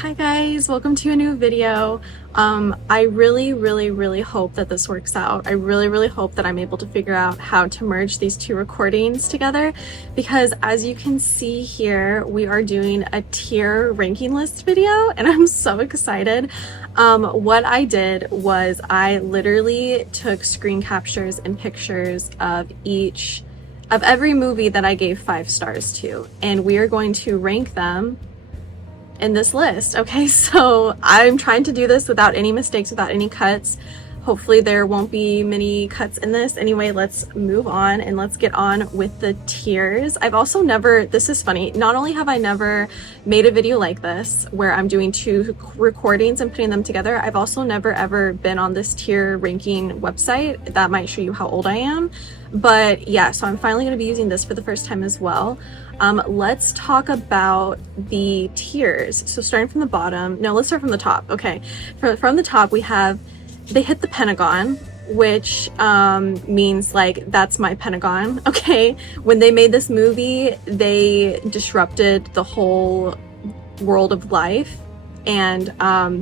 Hi guys, welcome to a new video. I really hope that this works out. I really hope that I'm able to figure out how to merge these two recordings together, because as you can see here, we are doing a tier ranking list video and I'm so excited. What I did was I literally took screen captures and pictures of every movie that I gave 5 stars to, and we are going to rank them in this list. Okay, so I'm trying to do this without any mistakes, without any cuts. Hopefully there won't be many cuts in this. Anyway, let's move on and let's get on with the tiers. I've also never, this is funny, not only have I never made a video like this where I'm doing 2 recordings and putting them together, I've also never ever been on this tier ranking website. That might show you how old I am. But yeah, so I'm finally going to be using this for the first time as well. Let's talk about the tiers. So starting from the bottom, no, let's start from the top. Okay, from the top we have They Hit the Pentagon, which means like that's my Pentagon. Okay, when they made this movie, they disrupted the whole world of life, and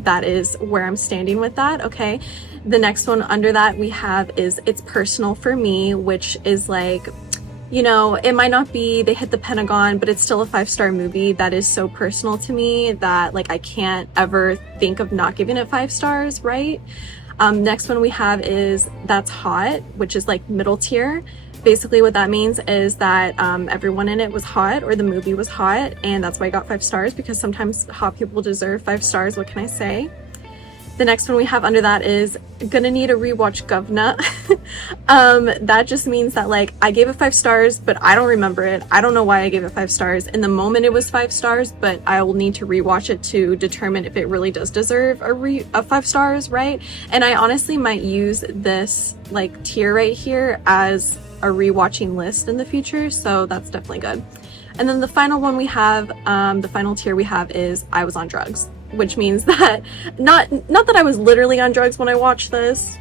that is where I'm standing with that. Okay, the next one under that we have is It's Personal for Me, which is like, you know, it might not be They Hit the Pentagon, but it's still a 5-star movie that is so personal to me that like I can't ever think of not giving it 5 stars, right? Next one we have is That's Hot, which is like middle tier. Basically what that means is that everyone in it was hot, or the movie was hot, and that's why I got 5 stars, because sometimes hot people deserve 5 stars, what can I say? The next one we have under that is Gonna Need a Rewatch Govna. That just means that like I gave it 5 stars, but I don't remember it. I don't know why I gave it 5 stars. In the moment it was 5 stars, but I will need to rewatch it to determine if it really does deserve a 5 stars, right? And I honestly might use this like tier right here as a rewatching list in the future, so that's definitely good. And then the final one we have, the final tier we have is I Was on Drugs, which means that not that I was literally on drugs when I watched this,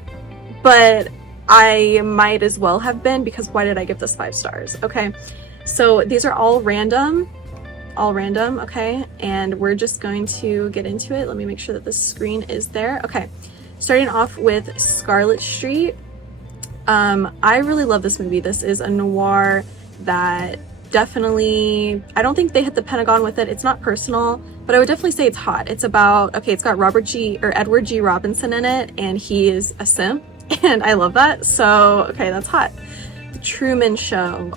but I might as well have been, because why did I give this 5 stars? Okay, so these are all random, okay, and we're just going to get into it. Let me make sure that the screen is there. Okay, starting off with Scarlet Street. I really love this movie. This is a noir that definitely, I don't think They Hit the Pentagon with it. It's not personal, but I would definitely say it's hot. It's about, okay, it's got Edward G. Robinson in it, and he is a simp, and I love that. So, okay, that's hot. The Truman Show.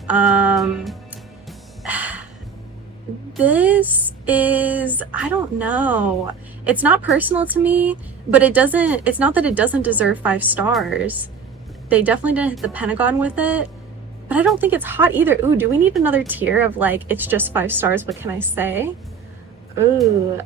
This is, I don't know. It's not personal to me, but it's not that it doesn't deserve 5 stars. They definitely didn't hit the Pentagon with it, but I don't think it's hot either. Ooh, do we need another tier of like, it's just 5 stars, what can I say? Ooh,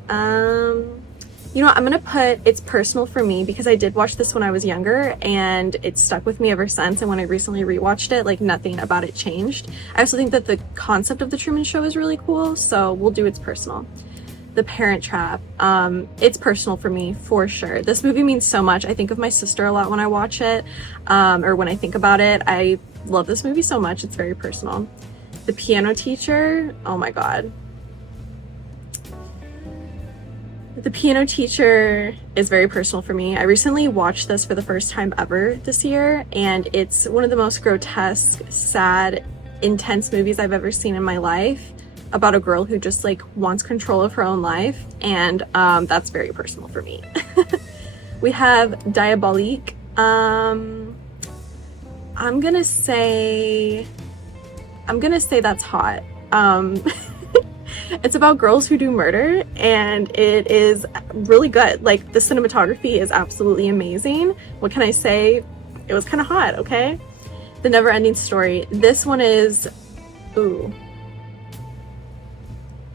you know what, I'm gonna put It's Personal for Me, because I did watch this when I was younger and it stuck with me ever since, and when I recently rewatched it, like nothing about it changed. I also think that the concept of The Truman Show is really cool, so we'll do It's Personal. The Parent Trap. It's personal for me, for sure. This movie means so much. I think of my sister a lot when I watch it, or when I think about it. I love this movie so much. It's very personal. The Piano Teacher. Oh my god. The Piano Teacher is very personal for me. I recently watched this for the first time ever this year, and it's one of the most grotesque, sad, intense movies I've ever seen in my life, about a girl who just like wants control of her own life, and that's very personal for me. We have Diabolique. I'm gonna say that's hot. It's about girls who do murder, and it is really good. Like, the cinematography is absolutely amazing. What can I say? It was kind of hot. Okay. The Never Ending Story. This one is, ooh,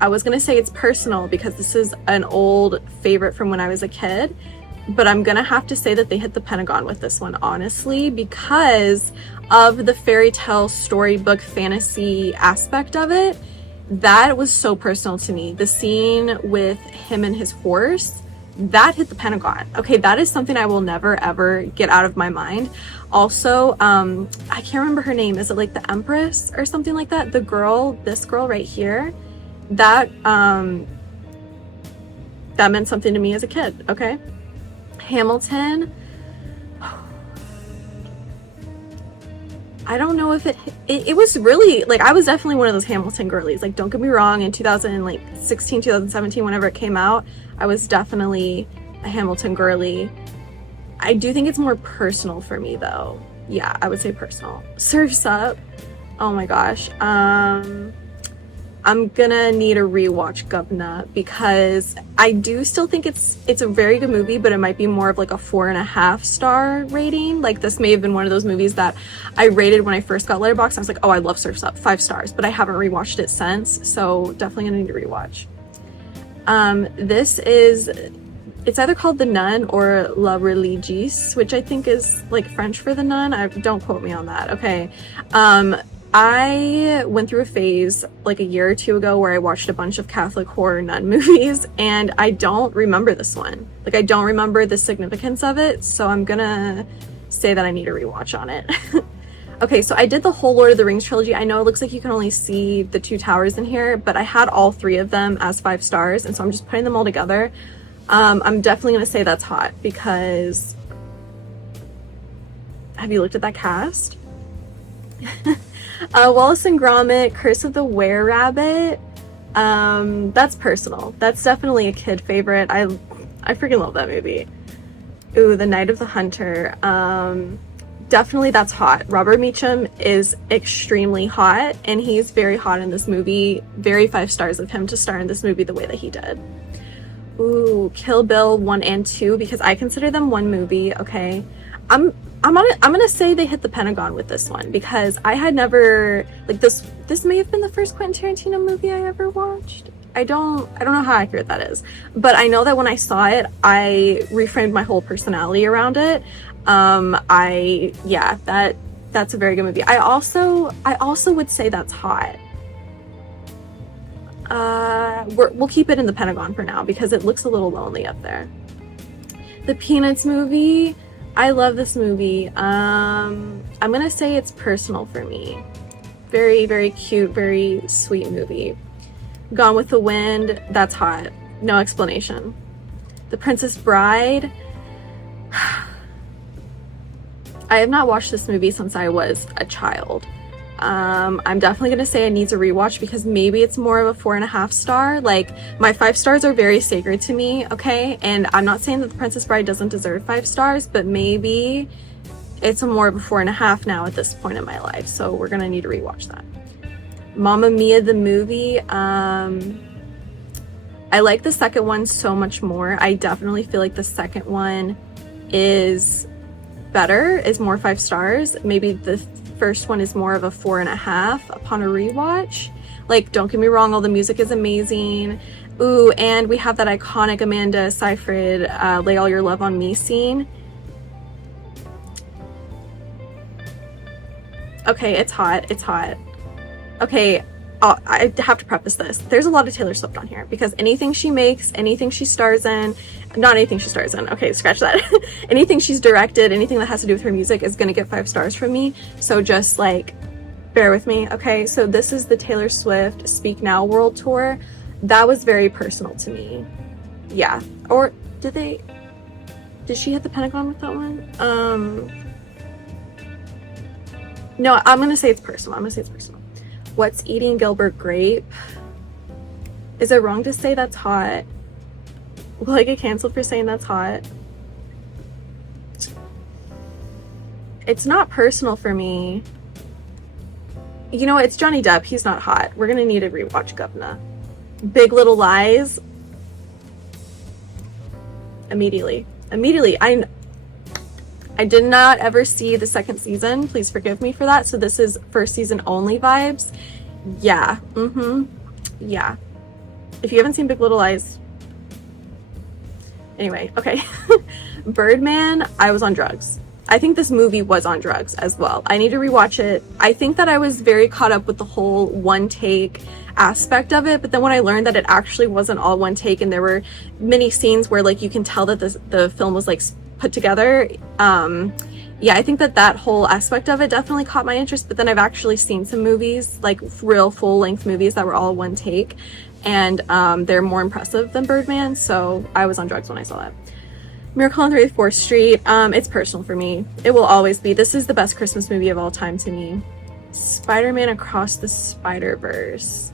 I was gonna say it's personal because this is an old favorite from when I was a kid, but I'm gonna have to say that They Hit the Pentagon with this one, honestly, because of the fairy tale storybook fantasy aspect of it. That was so personal to me. The scene with him and his horse, that hit the Pentagon. Okay, that is something I will never ever get out of my mind. Also, I can't remember her name. Is it like the Empress or something like that? The girl, this girl right here, that that meant something to me as a kid, okay? Hamilton, I don't know if it was really, like, I was definitely one of those Hamilton girlies. Like, don't get me wrong, in 2016, 2017, whenever it came out, I was definitely a Hamilton girly. I do think it's more personal for me, though. Yeah, I would say personal. Surf's Up. Oh my gosh. I'm gonna need a rewatch Gubna, because I do still think it's a very good movie, but it might be more of like a 4.5 star rating. Like, this may have been one of those movies that I rated when I first got letterboxd. I was like, oh, I love Surf's Up, 5 stars, but I haven't rewatched it since, so definitely gonna need to rewatch. It's either called The Nun or La Religieuse, which I think is like French for the nun. Don't quote me on that, okay? I went through a phase like a year or two ago where I watched a bunch of Catholic horror nun movies, and I don't remember this one. Like, I don't remember the significance of it, so I'm gonna say that I need a rewatch on it. Okay, so I did the whole Lord of the Rings trilogy. I know it looks like you can only see the 2 towers in here, but I had all 3 of them as 5 stars, and so I'm just putting them all together. I'm definitely gonna say that's hot, because have you looked at that cast? Wallace and Gromit, Curse of the Were-Rabbit. That's personal. That's definitely a kid favorite. I freaking love that movie. Ooh, The Night of the Hunter. Definitely that's hot. Robert Meacham is extremely hot, and he's very hot in this movie. Very 5 stars of him to star in this movie the way that he did. Ooh, Kill Bill 1 and 2, because I consider them one movie, okay? I'm gonna say they hit the Pentagon with this one, because I had never, like, this may have been the first Quentin Tarantino movie I ever watched. I don't know how accurate that is, but I know that when I saw it, I reframed my whole personality around it. Yeah, that's a very good movie. I also would say that's hot. We'll keep it in the Pentagon for now, because it looks a little lonely up there. The Peanuts movie. I love this movie. I'm gonna say it's personal for me. Very, very cute, very sweet movie. Gone with the Wind, that's hot. No explanation. The Princess Bride. I have not watched this movie since I was a child. I'm definitely gonna say it needs a rewatch, because maybe it's more of a 4.5 star. Like, my 5 stars are very sacred to me, okay? And I'm not saying that The Princess Bride doesn't deserve 5 stars, but maybe it's more of a 4.5 now at this point in my life. So we're gonna need to rewatch that. Mamma Mia the movie. I like the second one so much more. I definitely feel like the second one is better, is more 5 stars. Maybe the first one is more of a 4.5 upon a rewatch. Like, don't get me wrong, all the music is amazing. Ooh, and we have that iconic Amanda Seyfried Lay All Your Love on Me scene. Okay, it's hot, it's hot. Okay, I have to preface this. There's a lot of Taylor Swift on here, because anything she makes, anything she stars in, not anything she stars in, okay, scratch that. Anything she's directed, anything that has to do with her music is gonna get 5 stars from me. So just, like, bear with me, okay? So this is the Taylor Swift Speak Now World Tour. That was very personal to me. Yeah. Or did she hit the Pentagon with that one? No, I'm gonna say it's personal. What's Eating Gilbert Grape? Is it wrong to say that's hot? Will I get canceled for saying that's hot? It's not personal for me. You know, it's Johnny Depp. He's not hot. We're gonna need to rewatch Gubna. Big Little Lies. Immediately. I did not ever see the second season. Please forgive me for that. So this is first season only vibes. Yeah. Yeah. If you haven't seen Big Little Lies. Anyway, okay. Birdman, I was on drugs. I think this movie was on drugs as well. I need to rewatch it. I think that I was very caught up with the whole one take aspect of it, but then when I learned that it actually wasn't all one take, and there were many scenes where, like, you can tell that the film was, like, put together, yeah, I think that whole aspect of it definitely caught my interest. But then I've actually seen some movies, like real full-length movies that were all one take, and they're more impressive than Birdman, so I was on drugs when I saw that. Miracle on 34th Street, it's personal for me. It will always be. This is the best Christmas movie of all time to me. Spider-Man Across the Spider-Verse.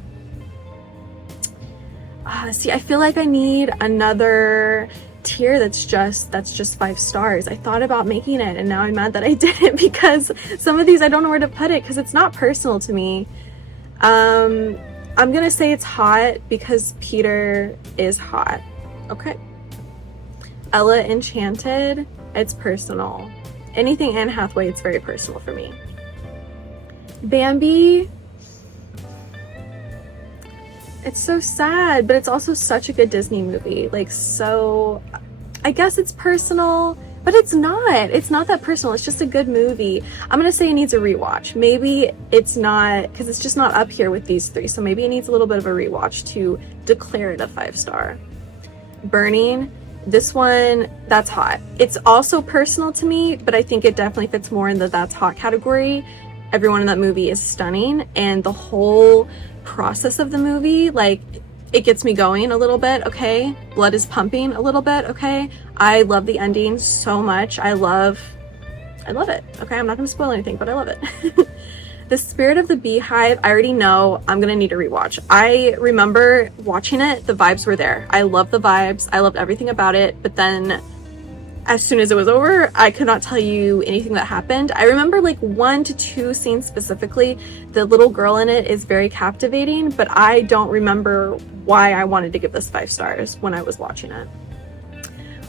See, I feel like I need another tier that's just 5 stars. I thought about making it, and now I'm mad that I didn't, because some of these I don't know where to put it because it's not personal to me. I'm gonna say it's hot because Peter is hot. Okay. Ella Enchanted, it's personal. Anything Anne Hathaway, it's very personal for me. Bambi, it's so sad, but it's also such a good Disney movie. Like, so I guess it's personal, but it's not that personal. It's just a good movie. I'm gonna say it needs a rewatch. Maybe it's not, because it's just not up here with these 3, so maybe it needs a little bit of a rewatch to declare it a 5-star. Burning, this one, that's hot. It's also personal to me, but I think it definitely fits more in the that's hot category. Everyone in that movie is stunning, and the whole process of the movie, like, it gets me going a little bit, okay? Blood is pumping a little bit, okay? I love the ending so much. I love it, okay? I'm not gonna spoil anything, but I love it. The Spirit of the Beehive, I already know I'm gonna need a rewatch. I remember watching it, the vibes were there. I loved the vibes, I loved everything about it, but then as soon as it was over, I could not tell you anything that happened. I remember like 1 to 2 scenes specifically. The little girl in it is very captivating, but I don't remember why I wanted to give this 5 stars when I was watching it.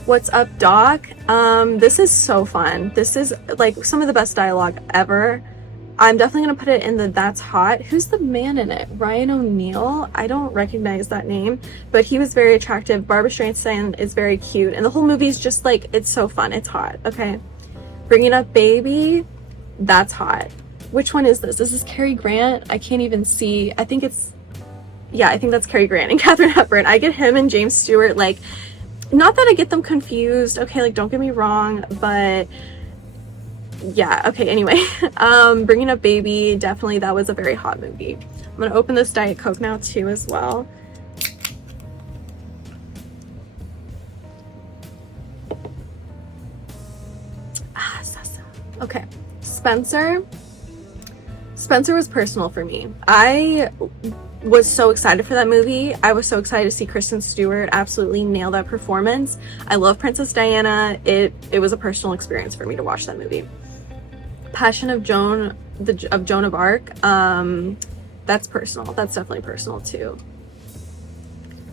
What's Up, Doc? This is so fun. This is like some of the best dialogue ever. I'm definitely gonna put it in the that's hot. Who's the man in it? Ryan O'Neal? I don't recognize that name, but he was very attractive. Barbara Streisand is very cute, and the whole movie is just like, it's so fun. It's hot, okay? Bringing Up Baby, that's hot. Which one is this? This is Cary Grant. I can't even see. I think it's, yeah, I think that's Cary Grant and Katharine Hepburn. I get him and James Stewart, like, not that I get them confused, okay, like, don't get me wrong, but yeah, okay, anyway. Bringing Up Baby, definitely, that was a very hot movie. I'm gonna open this Diet Coke now too as well. Okay, Spencer was personal for me. I was so excited for that movie. I was so excited to see Kristen Stewart absolutely nail that performance. I love Princess Diana. It was a personal experience for me to watch that movie. Passion of Joan of Arc, that's personal. That's definitely personal too.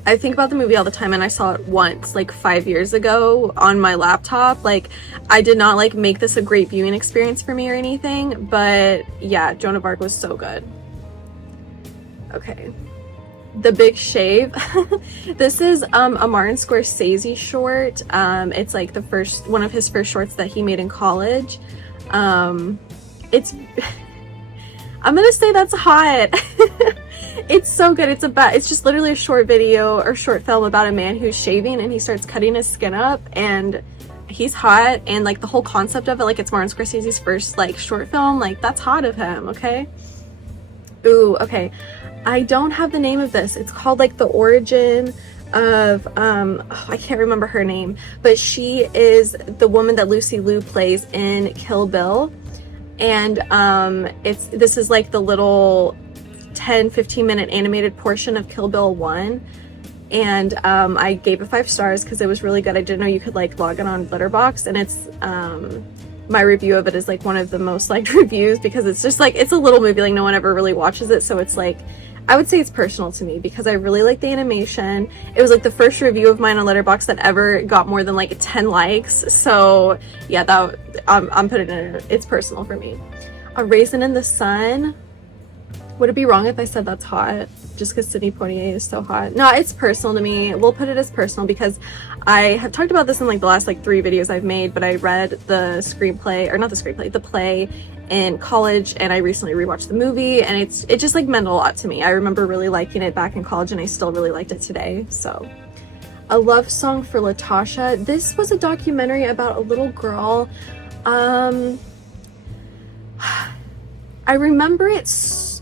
I think about the movie all the time, and I saw it once, like 5 years ago on my laptop. Like, I did not like make this a great viewing experience for me or anything, but yeah, Joan of Arc was so good. Okay, The Big Shave. This is a Martin Scorsese short. It's like one of his first shorts that he made in college. It's I'm gonna say that's hot. It's so good. It's just literally a short video or short film about a man who's shaving and he starts cutting his skin up, and he's hot, and like the whole concept of it, like it's Martin Scorsese's first like short film, like that's hot of him, okay? Ooh, okay. I don't have the name of this. It's called like The Origin of I can't remember her name, but she is the woman that Lucy Liu plays in Kill Bill, and this is like the little 10-15 minute animated portion of Kill Bill 1, and I gave it 5 stars because it was really good. I didn't know you could like log it on letterboxd, and it's my review of it is like one of the most liked reviews because it's just like, it's a little movie, like no one ever really watches it, so it's like, I would say it's personal to me because I really like the animation. It was like the first review of mine on Letterboxd that ever got more than like 10 likes. So yeah, that I'm putting it in. It's personal for me. A Raisin in the Sun. Would it be wrong if I said that's hot? Just because Sidney Poitier is so hot? No, it's personal to me. We'll put it as personal because I have talked about this in like the last like 3 videos I've made, but I read the screenplay, or not the screenplay, the play in college, and I recently rewatched the movie, and it just like meant a lot to me. I remember really liking it back in college, and I still really liked it today. So A Love Song for Latasha. This was a documentary about a little girl. I remember it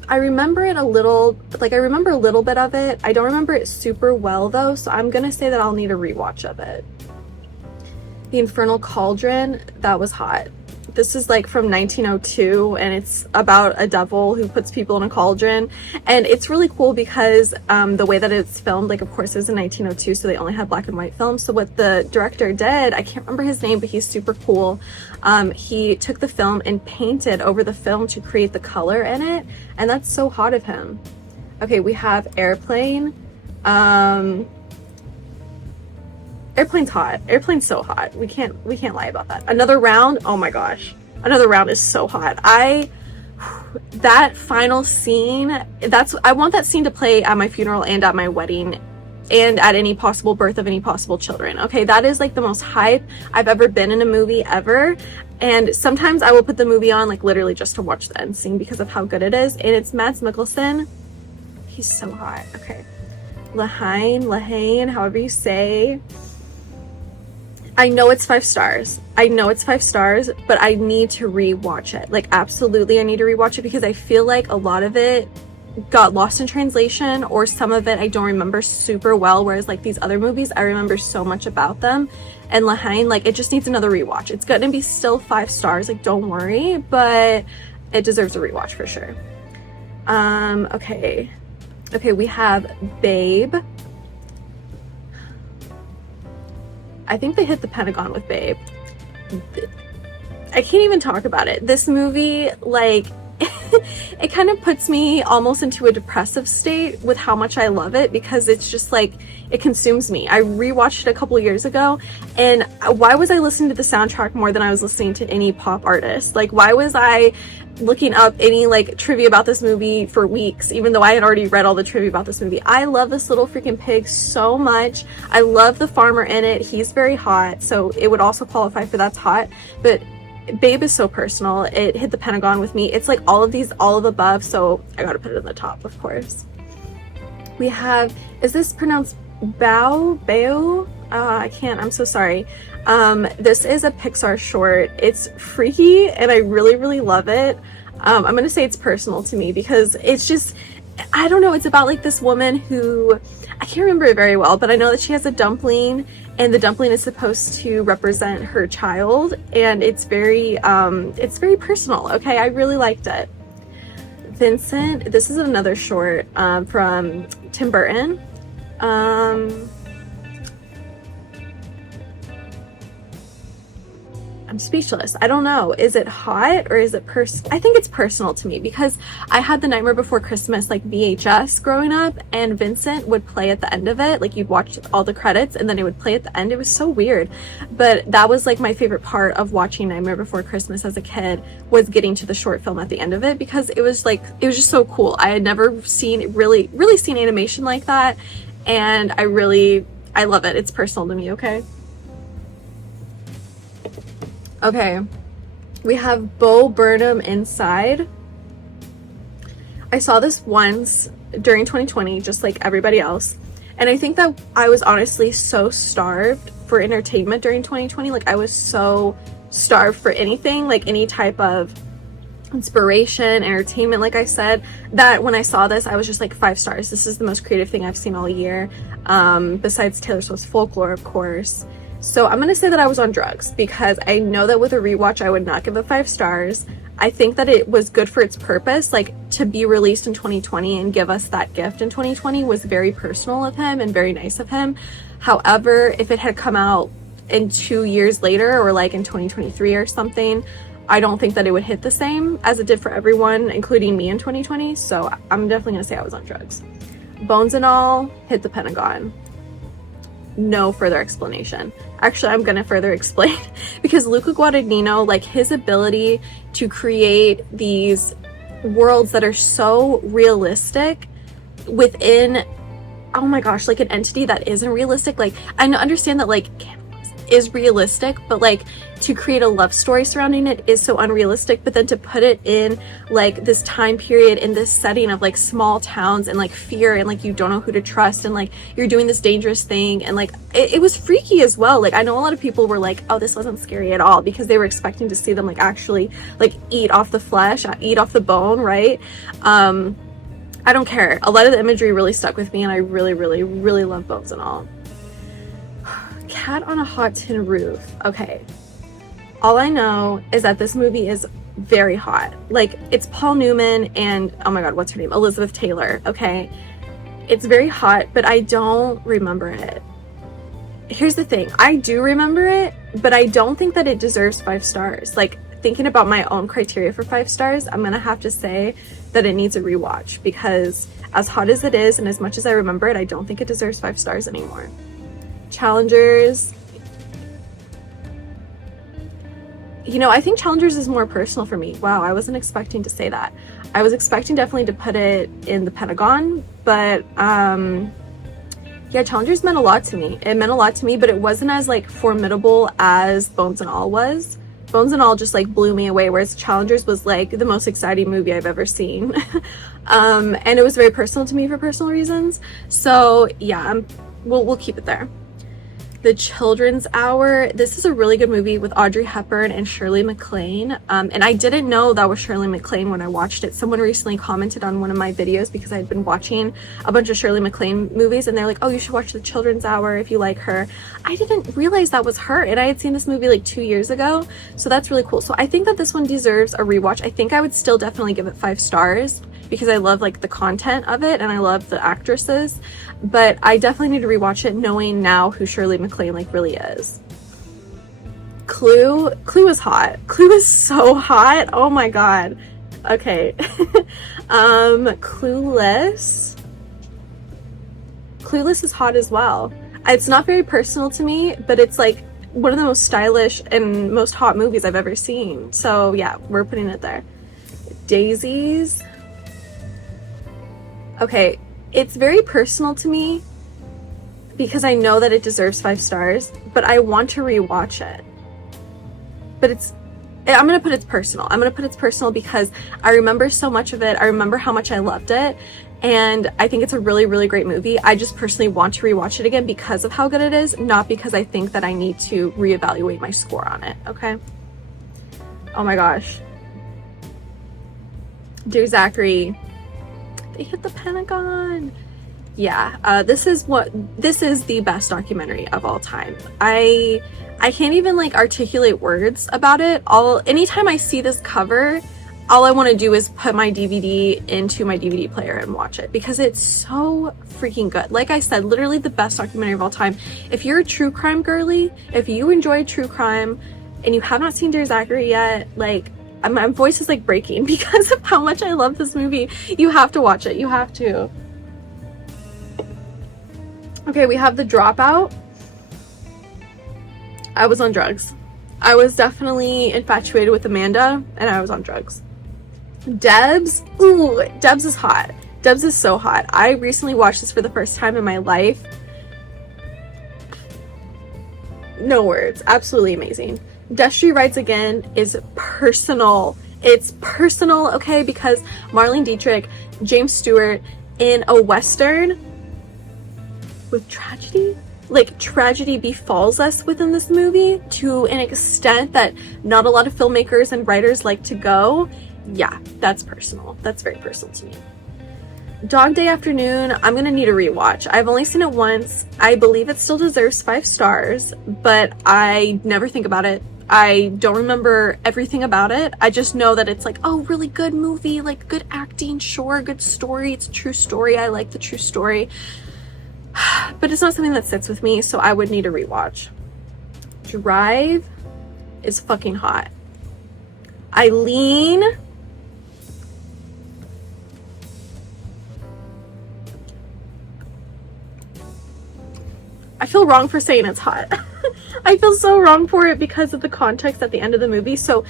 I remember it a little, like I remember a little bit of it. I don't remember it super well though, so I'm gonna say that I'll need a rewatch of it. The Infernal Cauldron, that was hot. This is like from 1902 and it's about a devil who puts people in a cauldron, and it's really cool because the way that it's filmed, like of course it was in 1902, so they only had black and white films. So what the director did, I can't remember his name, but he's super cool. He took the film and painted over the film to create the color in it, and that's so hot of him. Okay, we have Airplane. Airplane's hot. Airplane's so hot. We can't lie about that. Another Round. Oh my gosh. Another Round is so hot. That final scene, I want that scene to play at my funeral and at my wedding and at any possible birth of any possible children. Okay, that is like the most hype I've ever been in a movie ever. And sometimes I will put the movie on like literally just to watch the end scene because of how good it is. And it's Mads Mikkelsen. He's so hot. Okay. Lahane, however you say. I know it's 5 stars. I know it's 5 stars, but I need to rewatch it. Like, absolutely, I need to rewatch it because I feel like a lot of it got lost in translation, or some of it I don't remember super well, whereas like these other movies, I remember so much about them. And Lahain, like, it just needs another rewatch. It's gonna be still 5 stars, like, don't worry, but it deserves a rewatch for sure. Okay, we have Babe. I think they hit the Pentagon with Babe. I can't even talk about it. This movie, like, it kind of puts me almost into a depressive state with how much I love it, because it's just like, it consumes me. I rewatched it a couple years ago, and why was I listening to the soundtrack more than I was listening to any pop artist? Like, why was I looking up any like trivia about this movie for weeks, even though I had already read all the trivia about this movie? I love this little freaking pig so much. I love the farmer in it. He's very hot, so it would also qualify for that's hot. But Babe is so personal. It hit the Pentagon with me. It's like all of these, all of above, so I gotta put it in the top, of course. We have, is this pronounced Bao? I can't, I'm so sorry. This is a Pixar short. It's freaky and I really, really love it. I'm gonna say it's personal to me because it's just, I don't know, it's about like this woman who, I can't remember it very well, but I know that she has a dumpling, and the dumpling is supposed to represent her child, and it's very personal. Okay, I really liked it. Vincent, this is another short from Tim Burton. I'm speechless. I don't know. Is it hot or is it I think it's personal to me because I had The Nightmare Before Christmas like VHS growing up, and Vincent would play at the end of it. Like, you'd watch all the credits and then it would play at the end. It was so weird. But that was like my favorite part of watching Nightmare Before Christmas as a kid, was getting to the short film at the end of it, because it was like, it was just so cool. I had never seen really seen animation like that, and I love it. It's personal to me. Okay, we have Bo Burnham Inside. I saw this once during 2020, just like everybody else. And I think that I was honestly so starved for entertainment during 2020. Like, I was so starved for anything, like any type of inspiration, entertainment, like I said, that when I saw this, I was just like 5 stars. This is the most creative thing I've seen all year, besides Taylor Swift's Folklore, of course. So I'm gonna say that I was on drugs, because I know that with a rewatch I would not give it 5 stars. I think that it was good for its purpose, like to be released in 2020 and give us that gift in 2020 was very personal of him and very nice of him. However, if it had come out in 2 years later, or like in 2023 or something, I don't think that it would hit the same as it did for everyone, including me, in 2020. So I'm definitely gonna say I was on drugs. Bones and All hit the Pentagon. No further explanation. Actually, I'm gonna further explain because Luca Guadagnino, like, his ability to create these worlds that are so realistic within, oh my gosh, like an entity that isn't realistic. Like, I understand that like is realistic, but like to create a love story surrounding it is so unrealistic. But then to put it in like this time period, in this setting of like small towns and like fear, and like you don't know who to trust, and like you're doing this dangerous thing, and like it was freaky as well. Like I know a lot of people were like, oh, this wasn't scary at all, because they were expecting to see them like actually like eat off the flesh, eat off the bone, right? I don't care. A lot of the imagery really stuck with me, and I really, really, really love Bones and All. Cat on a Hot Tin Roof. Okay. All I know is that this movie is very hot. Like, it's Paul Newman and, oh my god, what's her name? Elizabeth Taylor, okay? It's very hot, but I don't remember it. Here's the thing. I do remember it, but I don't think that it deserves 5 stars. Like, thinking about my own criteria for 5 stars, I'm gonna have to say that it needs a rewatch, because as hot as it is and as much as I remember it, I don't think it deserves 5 stars anymore. Challengers. You know, I think Challengers is more personal for me. Wow, I wasn't expecting to say that. I was expecting definitely to put it in the Pentagon, but yeah, Challengers meant a lot to me. It meant a lot to me, but it wasn't as like formidable as Bones and All was. Bones and All just like blew me away, whereas Challengers was like the most exciting movie I've ever seen. And it was very personal to me for personal reasons. So yeah, we'll keep it there. The Children's Hour. This is a really good movie with Audrey Hepburn and Shirley MacLaine. And I didn't know that was Shirley MacLaine when I watched it. Someone recently commented on one of my videos, because I'd been watching a bunch of Shirley MacLaine movies, and they're like, oh, you should watch The Children's Hour if you like her. I didn't realize that was her, and I had seen this movie like 2 years ago, so that's really cool. So I think that this one deserves a rewatch. I think I would still definitely give it 5 stars, because I love like the content of it and I love the actresses, but I definitely need to rewatch it knowing now who Shirley MacLaine like really is. Clue is hot. Clue is so hot. Oh my god. Okay. Clueless is hot as well. It's not very personal to me, but it's like one of the most stylish and most hot movies I've ever seen. So yeah, we're putting it there. Daisies. Okay, it's very personal to me because I know that it deserves 5 stars, but I want to rewatch it. But I'm gonna put it's personal. I'm gonna put it's personal because I remember so much of it. I remember how much I loved it, and I think it's a really, really great movie. I just personally want to rewatch it again because of how good it is, not because I think that I need to reevaluate my score on it, okay? Oh my gosh. Dear Zachary, they hit the Pentagon. Yeah, this is the best documentary of all time. I can't even like articulate words about it. Anytime I see this cover, all I want to do is put my DVD into my DVD player and watch it because it's so freaking good. Like I said, literally the best documentary of all time. If you're a true crime girly, if you enjoy true crime and you have not seen Dear Zachary yet, like my voice is like breaking because of how much I love this movie. You have to watch it. You have to. Okay, we have The Dropout. I was on drugs. I was definitely infatuated with Amanda, and I was on drugs. Debs. Ooh, Debs is hot. Debs is so hot. I recently watched this for the first time in my life. No words. Absolutely amazing. Destry Rides Again is personal. It's personal, okay, because Marlene Dietrich, James Stewart in a Western with tragedy? Like, tragedy befalls us within this movie to an extent that not a lot of filmmakers and writers like to go. Yeah, that's personal. That's very personal to me. Dog Day Afternoon, I'm gonna need a rewatch. I've only seen it once. I believe it still deserves 5 stars, but I never think about it. I don't remember everything about it. I just know that it's like, oh, really good movie, like good acting, sure, good story. It's a true story. I like the true story. But it's not something that sits with me, so I would need a rewatch. Drive is fucking hot. Eileen. I feel wrong for saying it's hot. I feel so wrong for it because of the context at the end of the movie. So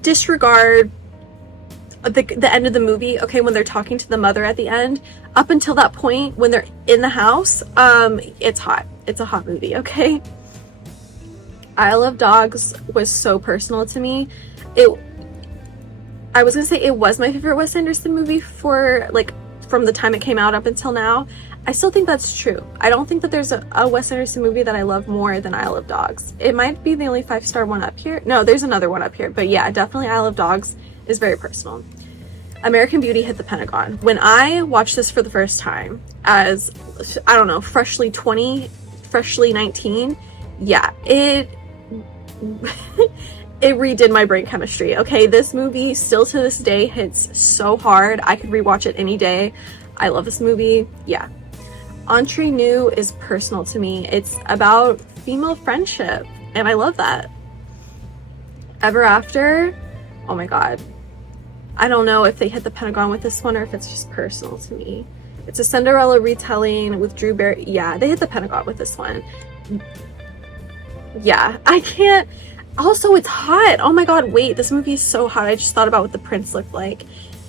disregard the end of the movie, okay, when they're talking to the mother at the end. Up until that point, when they're in the house, it's hot. It's a hot movie, okay? Isle of Dogs was so personal to me. It, I was gonna say it was my favorite Wes Anderson movie for like from the time it came out up until now. I still think that's true. I don't think that there's a Wes Anderson movie that I love more than Isle of Dogs. It might be the only 5-star one up here. No, there's another one up here, but yeah, definitely Isle of Dogs is very personal. American Beauty hit the Pentagon. When I watched this for the first time as, I don't know, freshly 20, freshly 19, yeah, it it redid my brain chemistry. Okay, this movie still to this day hits so hard. I could rewatch it any day. I love this movie. Yeah. Entre Nous is personal to me. It's about female friendship, and I love that. Ever After, oh my god. I don't know if they hit the Pentagon with this one or if it's just personal to me. It's a Cinderella retelling with Drew Barry. Yeah, they hit the Pentagon with this one. Yeah, I can't. Also, it's hot. Oh my god, wait, this movie is so hot. I just thought about what the prince looked like.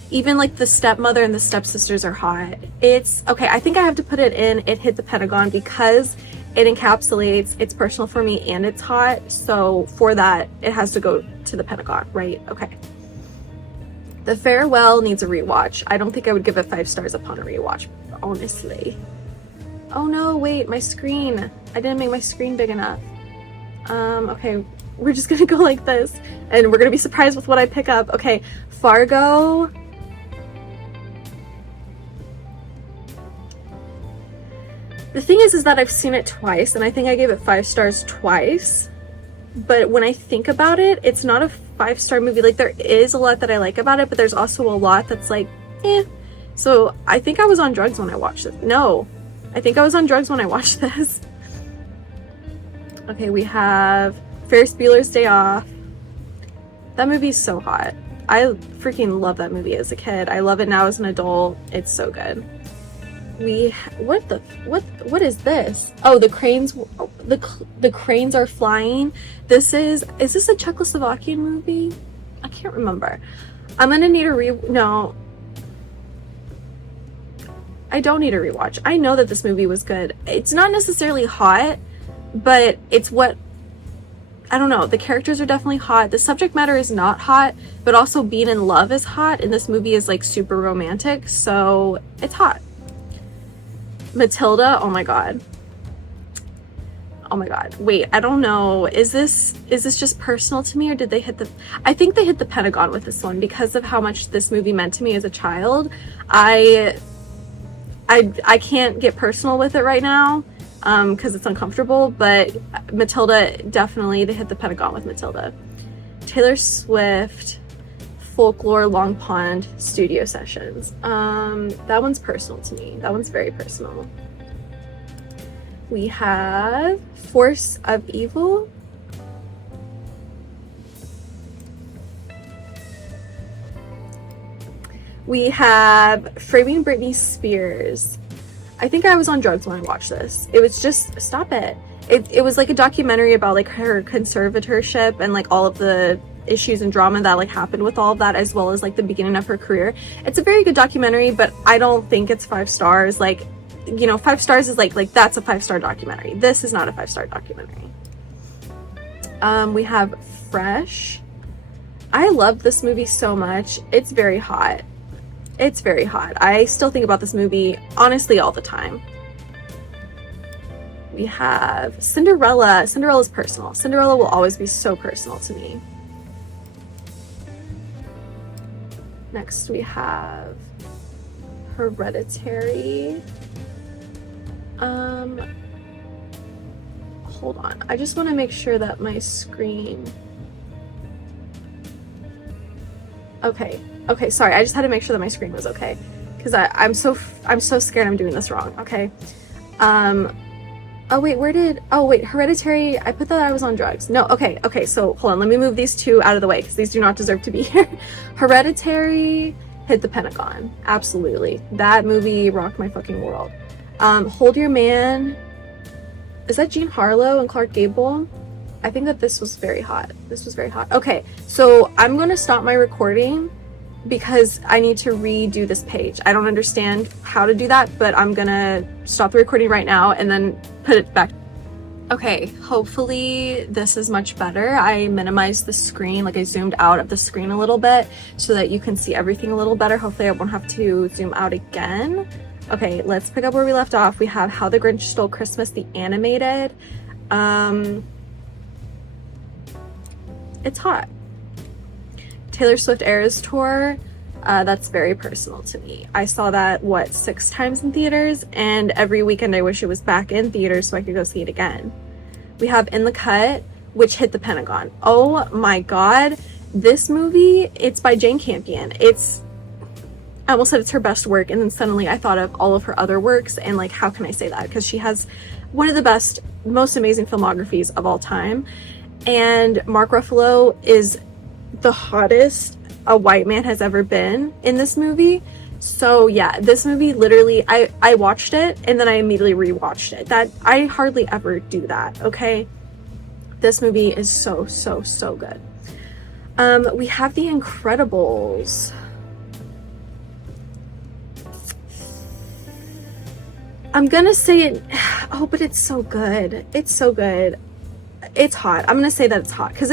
Even like the stepmother and the stepsisters are hot. It's okay. I think I have to put it in It Hit the Pentagon because it encapsulates, it's personal for me and it's hot. So for that, it has to go to the Pentagon, right? Okay. The Farewell needs a rewatch. I don't think I would give it 5 stars upon a rewatch, honestly. Oh no, wait, my screen. I didn't make my screen big enough. Okay, we're just gonna go like this and we're gonna be surprised with what I pick up. Okay, Fargo. The thing is that I've seen it twice and I think I gave it 5 stars twice. But when I think about it, it's not a 5-star movie. Like, there is a lot that I like about it, but there's also a lot that's like, eh. So I think I was on drugs when I watched it. No, I think I was on drugs when I watched this. Okay, we have Ferris Bueller's Day Off. That movie's so hot. I freaking love that movie as a kid. I love it now as an adult. It's so good. What is this? Oh, the cranes, the cranes are flying. Is this a Czechoslovakian movie? I can't remember. I'm gonna need no, I don't need a rewatch. I know that this movie was good. It's not necessarily hot, but it's what, I don't know, the characters are definitely hot. The subject matter is not hot, but also being in love is hot, and this movie is like super romantic, so it's hot. Matilda, oh my god. Oh my god. Wait, I don't know. Is this just personal to me, or did they hit the, I think they hit the Pentagon with this one because of how much this movie meant to me as a child. I can't get personal with it right now because it's uncomfortable, but Matilda, definitely they hit the Pentagon with Matilda. Taylor Swift, Folklore Long Pond studio sessions. That one's personal to me. That one's very personal. We have Force of Evil. We have Framing Britney Spears. I think I was on drugs when I watched this. It was just, stop it. It was like a documentary about like her conservatorship and like all of the issues and drama that like happened with all of that, as well as like the beginning of her career. It's a very good documentary, but I don't think it's 5 stars. Like, you know, 5 stars is like that's a 5-star documentary. This is not a 5-star documentary. We have Fresh. I love this movie so much. It's very hot. It's very hot. I still think about this movie honestly all the time. We have Cinderella. Cinderella's personal. Cinderella will always be so personal to me. Next we have Hereditary. Hold on. I just want to make sure that my screen... Okay, sorry. I just had to make sure that my screen was okay. Because I'm so scared I'm doing this wrong. Okay. Oh wait, Hereditary, I put that I was on drugs. No, okay, so hold on, let me move these two out of the way because these do not deserve to be here. Hereditary hit the Pentagon, absolutely. That movie rocked my fucking world. Hold Your Man, is that Jean Harlow and Clark Gable? I think that this was very hot. This was very hot. Okay, so I'm gonna stop my recording because I need to redo this page. I don't understand how to do that, but I'm gonna stop the recording right now and then put it back. Okay, hopefully this is much better. I minimized the screen, like I zoomed out of the screen a little bit so that you can see everything a little better. Hopefully I won't have to zoom out again. Okay, let's pick up where we left off. We have How the Grinch Stole Christmas, the animated. It's hot. Taylor Swift Eras Tour. That's very personal to me. I saw that, what, 6 times in theaters, and every weekend I wish it was back in theaters so I could go see it again. We have In the Cut, which hit the Pentagon. Oh my god, this movie, it's by Jane Campion. I almost said it's her best work, and then suddenly I thought of all of her other works, and like, how can I say that? Because she has one of the best, most amazing filmographies of all time, and Mark Ruffalo is the hottest a white man has ever been in this movie. So yeah, this movie literally, I watched it and then I immediately rewatched it. That I hardly ever do that, okay? This movie is so good. We have The Incredibles. I'm gonna say it, oh, but it's so good. It's so good. It's hot. I'm gonna say that it's hot because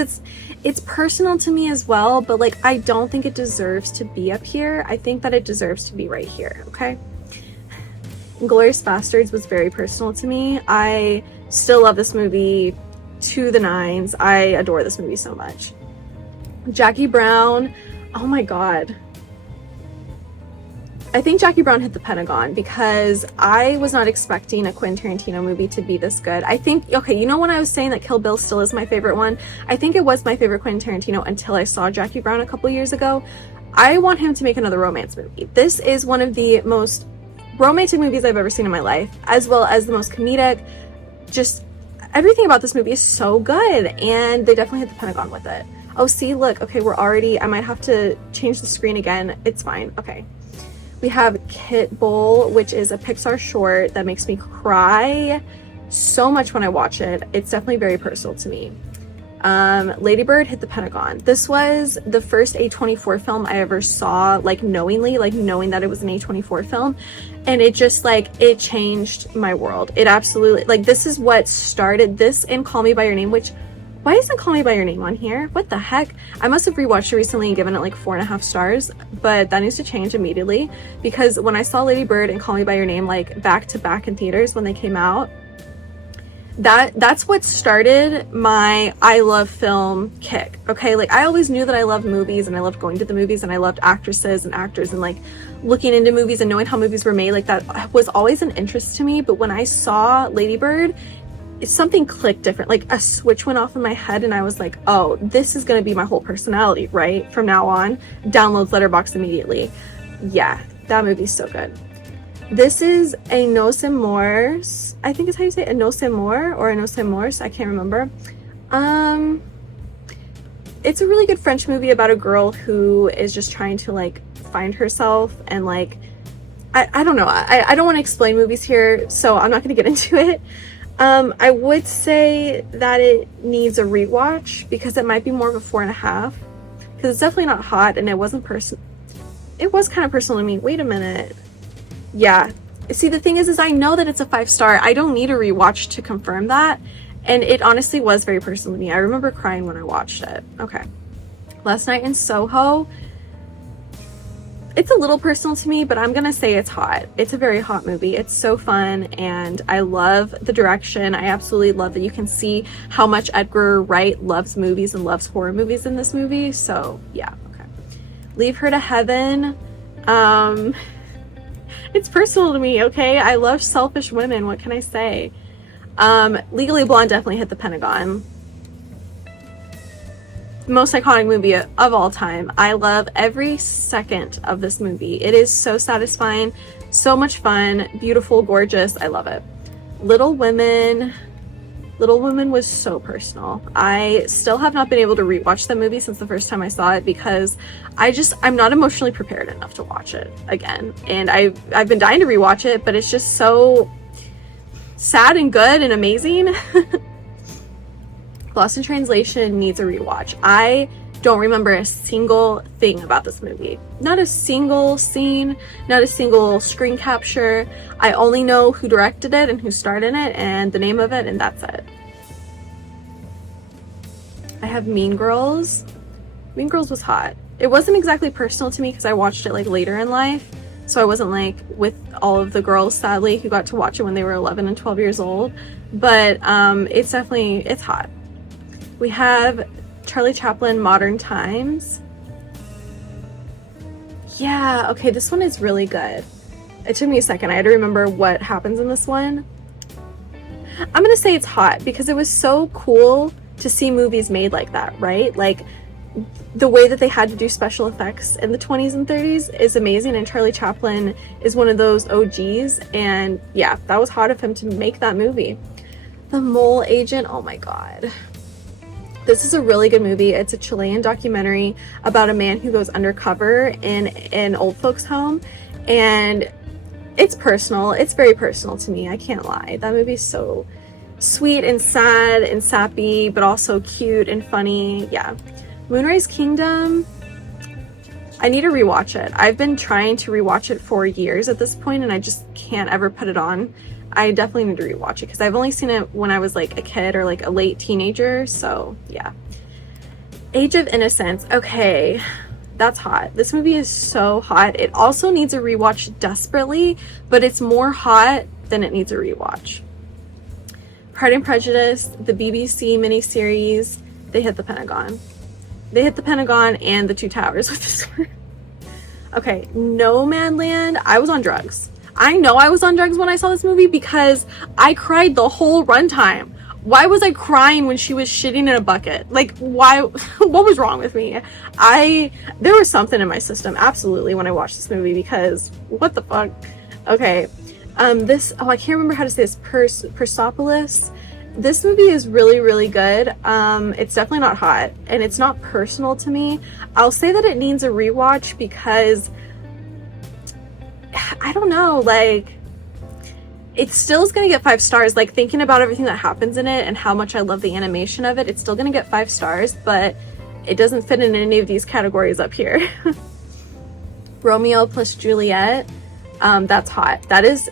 it's personal to me as well, but like, I don't think it deserves to be up here. I think that it deserves to be right here, okay? Inglourious Basterds was very personal to me. I still love this movie to the nines. I adore this movie so much. Jackie Brown, oh my god. I think Jackie Brown hit the Pentagon because I was not expecting a Quentin Tarantino movie to be this good. I think, okay, you know when I was saying that Kill Bill still is my favorite one? I think it was my favorite Quentin Tarantino until I saw Jackie Brown a couple years ago. I want him to make another romance movie. This is one of the most romantic movies I've ever seen in my life, as well as the most comedic. Just everything about this movie is so good, and they definitely hit the Pentagon with it. Oh, see, look, okay, I might have to change the screen again. It's fine, okay. We have Kit Bull, which is a Pixar short that makes me cry so much when I watch it. It's definitely very personal to me. Lady Bird hit the Pentagon. This was the first A24 film I ever saw, like knowingly, like knowing that it was an A24 film. And it just like, it changed my world. It absolutely, like this is what started this and Call Me By Your Name, which, why isn't Call Me By Your Name on here? What the heck? I must have rewatched it recently and given it like 4.5 stars, but that needs to change immediately because when I saw Lady Bird and Call Me By Your Name like back to back in theaters when they came out, that's what started my I love film kick, okay? Like I always knew that I loved movies and I loved going to the movies and I loved actresses and actors and like looking into movies and knowing how movies were made. Like that was always an interest to me, but when I saw Lady Bird, something clicked different, like a switch went off in my head and I was like, oh, this is gonna be my whole personality, right? From now on. Downloads Letterboxd immediately. Yeah, that movie's so good. This is A Nos Amores, I think is how you say it, A Nos Amor or A Nos Amores, I can't remember. It's a really good French movie about a girl who is just trying to like find herself and like, I don't know, I don't want to explain movies here, so I'm not gonna get into it. I would say that it needs a rewatch because it might be more of a 4.5 because it's definitely not hot and it wasn't it was kind of personal to me. Wait a minute. Yeah. See, the thing is I know that it's a 5-star. I don't need a rewatch to confirm that. And it honestly was very personal to me. I remember crying when I watched it. Okay. Last Night in Soho. It's a little personal to me, but I'm gonna say it's hot. It's a very hot movie. It's so fun and I love the direction. I absolutely love that you can see how much Edgar Wright loves movies and loves horror movies in this movie. So yeah, okay. Leave Her to Heaven. It's personal to me, okay? I love selfish women. What can I say? Legally Blonde definitely hit the Pentagon. Most iconic movie of all time. I love every second of this movie. It is so satisfying, so much fun, beautiful, gorgeous. I love it. Little Women was so personal. I still have not been able to rewatch the movie since the first time I saw it because I'm not emotionally prepared enough to watch it again. And I've been dying to rewatch it, but it's just so sad and good and amazing. Lost in Translation needs a rewatch. I don't remember a single thing about this movie. Not a single scene, not a single screen capture. I only know who directed it and who starred in it and the name of it, and that's it. I have Mean Girls. Mean Girls was hot. It wasn't exactly personal to me because I watched it like later in life, so I wasn't like with all of the girls, sadly, who got to watch it when they were 11 and 12 years old, but it's hot. We have Charlie Chaplin, Modern Times. Yeah, okay, this one is really good. It took me a second. I had to remember what happens in this one. I'm gonna say it's hot because it was so cool to see movies made like that, right? Like, the way that they had to do special effects in the 20s and 30s is amazing, and Charlie Chaplin is one of those OGs, and yeah, that was hot of him to make that movie. The Mole Agent, oh my god. This is a really good movie. It's a Chilean documentary about a man who goes undercover in an old folks home, and it's personal. It's very personal to me, I can't lie. That movie's so sweet and sad and sappy, but also cute and funny. Yeah. Moonrise Kingdom, I need to rewatch it. I've been trying to rewatch it for years at this point, and I just can't ever put it on. I definitely need to rewatch it because I've only seen it when I was like a kid or like a late teenager, so yeah. Age of Innocence, okay, that's hot. This movie is so hot. It also needs a rewatch desperately, but it's more hot than it needs a rewatch. Pride and Prejudice, the BBC miniseries, they hit the Pentagon. They hit the Pentagon and the two towers with this one. Okay, Nomadland, I was on drugs. I know I was on drugs when I saw this movie because I cried the whole runtime. Why was I crying when she was shitting in a bucket? Like, why? What was wrong with me? There was something in my system, absolutely, when I watched this movie because what the fuck? Okay, I can't remember how to say this, Persepolis. This movie is really, really good. It's definitely not hot, and it's not personal to me. I'll say that it needs a rewatch because, I don't know, like, it still is gonna get 5 stars. Like, thinking about everything that happens in it and how much I love the animation of it, it's still gonna get 5 stars, but it doesn't fit in any of these categories up here. Romeo plus Juliet, that's hot. That is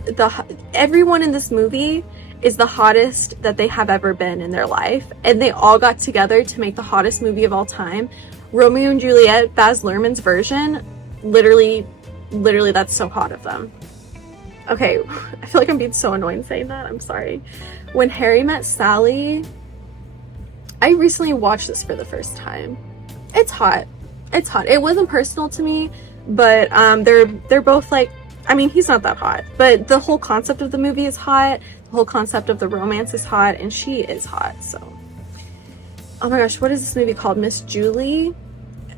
everyone in this movie is the hottest that they have ever been in their life, and they all got together to make the hottest movie of all time. Romeo and Juliet, Baz Luhrmann's version, literally that's so hot of them. Okay, I feel like I'm being so annoying saying that, I'm sorry. When Harry Met Sally, I recently watched this for the first time. It's hot. It's hot. It wasn't personal to me, but they're both like, I mean, he's not that hot, but the whole concept of the movie is hot. The whole concept of the romance is hot, and she is hot, so. Oh my gosh, what is this movie called? Miss Julie?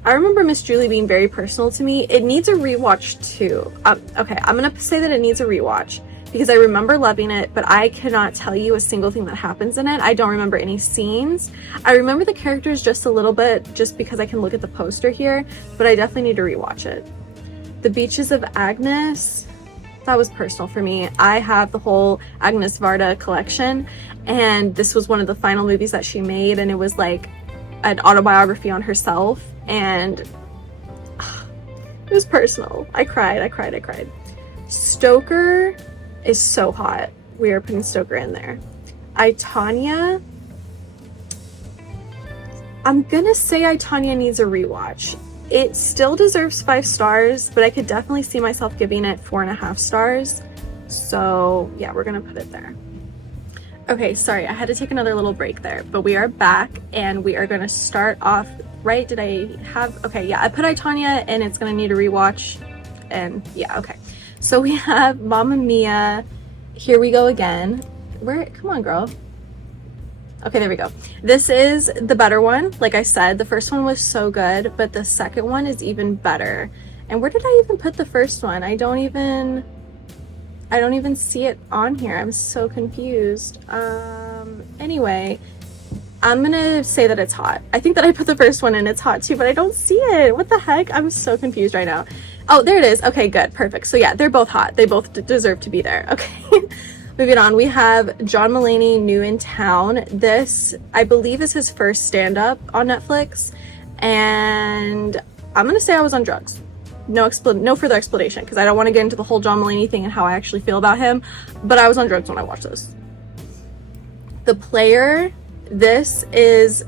I remember Miss Julie being very personal to me. It needs a rewatch too. Okay, I'm gonna say that it needs a rewatch because I remember loving it, but I cannot tell you a single thing that happens in it. I don't remember any scenes. I remember the characters just a little bit just because I can look at the poster here, but I definitely need to rewatch it. The Beaches of Agnes, that was personal for me. I have the whole Agnes Varda collection, and this was one of the final movies that she made, and it was like an autobiography on herself, and it was personal. I cried. Stoker is so hot. We are putting Stoker in there. I, Tonya, I'm gonna say I, Tonya needs a rewatch. It still deserves 5 stars, but I could definitely see myself giving it 4.5 stars. So yeah, we're gonna put it there. Okay, sorry, I had to take another little break there, but we are back and we are gonna start off, right? Did I have, okay, yeah, I put I, Tonya, and it's gonna need a rewatch, and yeah, okay. So we have Mamma Mia, Here We Go Again. Come on, girl. Okay, there we go. This is the better one. Like I said, the first one was so good, but the second one is even better. And where did I even put the first one? I don't even see it on here. I'm so confused. Anyway, I'm gonna say that it's hot. I think that I put the first one and it's hot too, but I don't see it. What the heck? I'm so confused right now. Oh, there it is. Okay, good, perfect. So yeah, they're both hot. They both deserve to be there. Okay. Moving on, we have John Mulaney, New in Town. This, I believe, is his first stand-up on Netflix, and I'm gonna say I was on drugs. No further explanation, because I don't want to get into the whole John Mulaney thing and how I actually feel about him, but I was on drugs when I watched this. The Player, this is,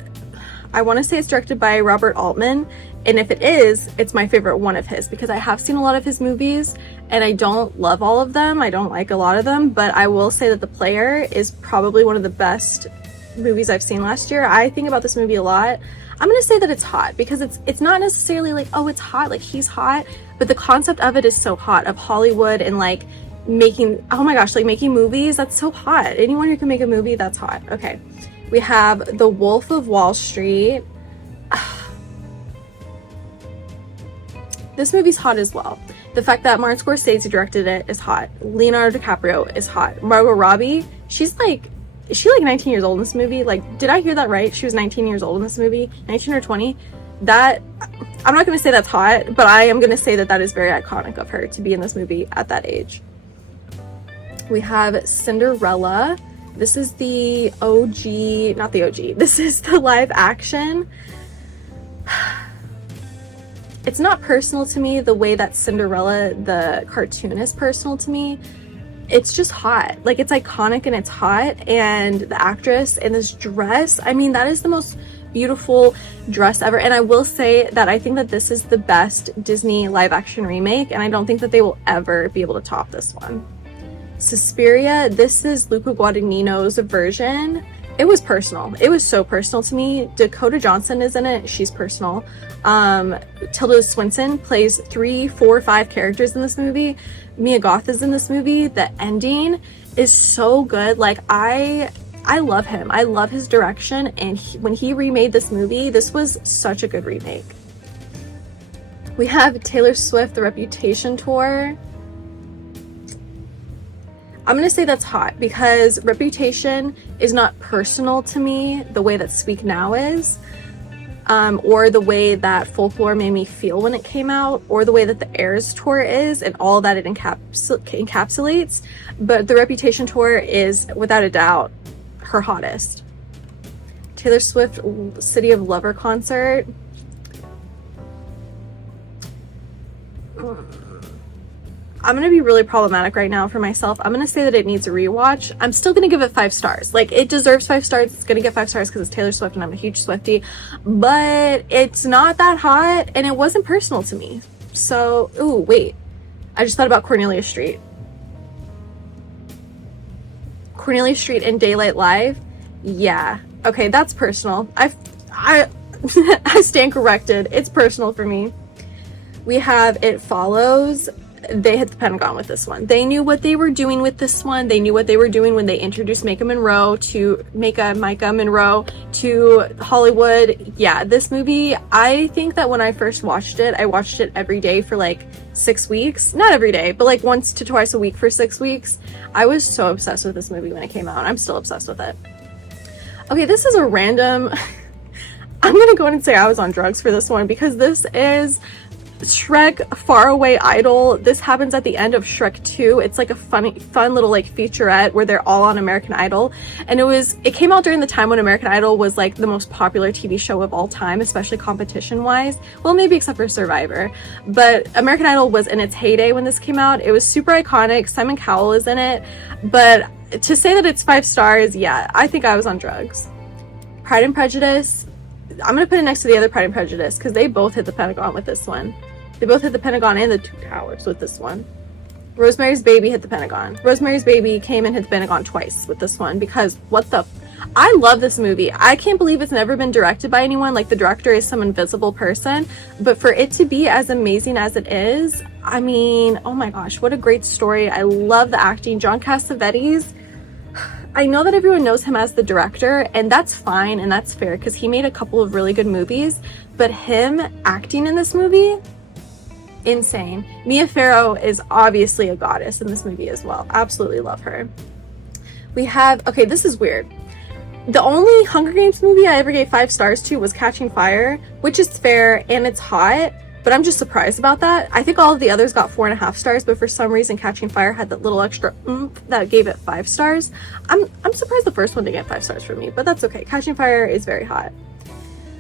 I want to say it's directed by Robert Altman, and if it is, it's my favorite one of his, because I have seen a lot of his movies and I don't love all of them. I don't like a lot of them, but I will say that The Player is probably one of the best movies I've seen last year. I think about this movie a lot. I'm gonna say that it's hot because it's not necessarily like, oh, it's hot, like he's hot, but the concept of it is so hot, of Hollywood and like making, oh my gosh, like making movies. That's so hot. Anyone who can make a movie, that's hot. Okay, we have The Wolf of Wall Street. This movie's hot as well. The fact that Martin Scorsese directed it is hot. Leonardo DiCaprio is hot. Margot Robbie, she's like, is she like 19 years old in this movie? Like, did I hear that right? She was 19 years old in this movie, 19 or 20. That, I'm not going to say that's hot, but I am going to say that that is very iconic of her to be in this movie at that age. We have Cinderella. This is the OG, not the OG, this is the live action. It's not personal to me the way that Cinderella, the cartoon, is personal to me. It's just hot. Like, it's iconic and it's hot, and the actress in this dress, I mean, that is the most beautiful dress ever. And I will say that I think that this is the best Disney live action remake, and I don't think that they will ever be able to top this one. Suspiria, this is Luca Guadagnino's version. It was personal. It was so personal to me. Dakota Johnson is in it. She's personal. Tilda Swinton plays 3, 4, 5 characters in this movie. Mia Goth is in this movie. The ending is so good. Like, I love him. I love his direction. And when he remade this movie, this was such a good remake. We have Taylor Swift, The Reputation Tour. I'm gonna say that's hot because Reputation is not personal to me the way that Speak Now is, or the way that Folklore made me feel when it came out, or the way that the Eras tour is and all that it encapsulates. But the Reputation tour is without a doubt her hottest. Taylor Swift City of Lover concert. I'm gonna be really problematic right now for myself. I'm gonna say that it needs a rewatch. I'm still gonna give it 5 stars. Like, it deserves 5 stars. It's gonna get 5 stars because it's Taylor Swift and I'm a huge Swiftie, but it's not that hot and it wasn't personal to me. So, ooh, wait. I just thought about Cornelia Street. Cornelia Street in Daylight Live. Yeah. Okay, that's personal. I stand corrected. It's personal for me. We have It Follows. They hit the Pentagon with this one. They knew what they were doing with this one. They knew what they were doing when they introduced Micah Monroe to Hollywood. Yeah, this movie, I think that when I first watched it, I watched it every day for like 6 weeks. Not every day, but like once to twice a week for 6 weeks. I was so obsessed with this movie when it came out. I'm still obsessed with it. Okay, this is a random... I'm gonna go in and say I was on drugs for this one because this is Shrek Faraway Idol. This happens at the end of Shrek 2. It's like a fun little like featurette where they're all on American Idol, and it came out during the time when American Idol was like the most popular TV show of all time, especially competition wise. Well, maybe except for Survivor, but American Idol was in its heyday when this came out. It was super iconic. Simon Cowell is in it, but to say that it's 5 stars, yeah, I think I was on drugs. Pride and Prejudice, I'm gonna put it next to the other Pride and Prejudice because they both hit the Pentagon with this one. They both hit the Pentagon and the 2 towers with this one. Rosemary's Baby hit the Pentagon. Rosemary's Baby came and hit the Pentagon twice with this one because I love this movie. I can't believe it's never been directed by anyone. Like, the director is some invisible person, but for it to be as amazing as it is, I mean, oh my gosh, what a great story. I love the acting. John Cassavetes, I know that everyone knows him as the director, and that's fine and that's fair because he made a couple of really good movies, but him acting in this movie, insane. Mia Farrow is obviously a goddess in this movie as well. Absolutely love her. We have, okay, this is weird. The only Hunger Games movie I ever gave 5 stars to was Catching Fire, which is fair and it's hot, but I'm just surprised about that. I think all of the others got 4.5 stars, but for some reason Catching Fire had that little extra oomph that gave it 5 stars. I'm surprised the first one didn't get 5 stars for me, but that's okay. Catching Fire is very hot.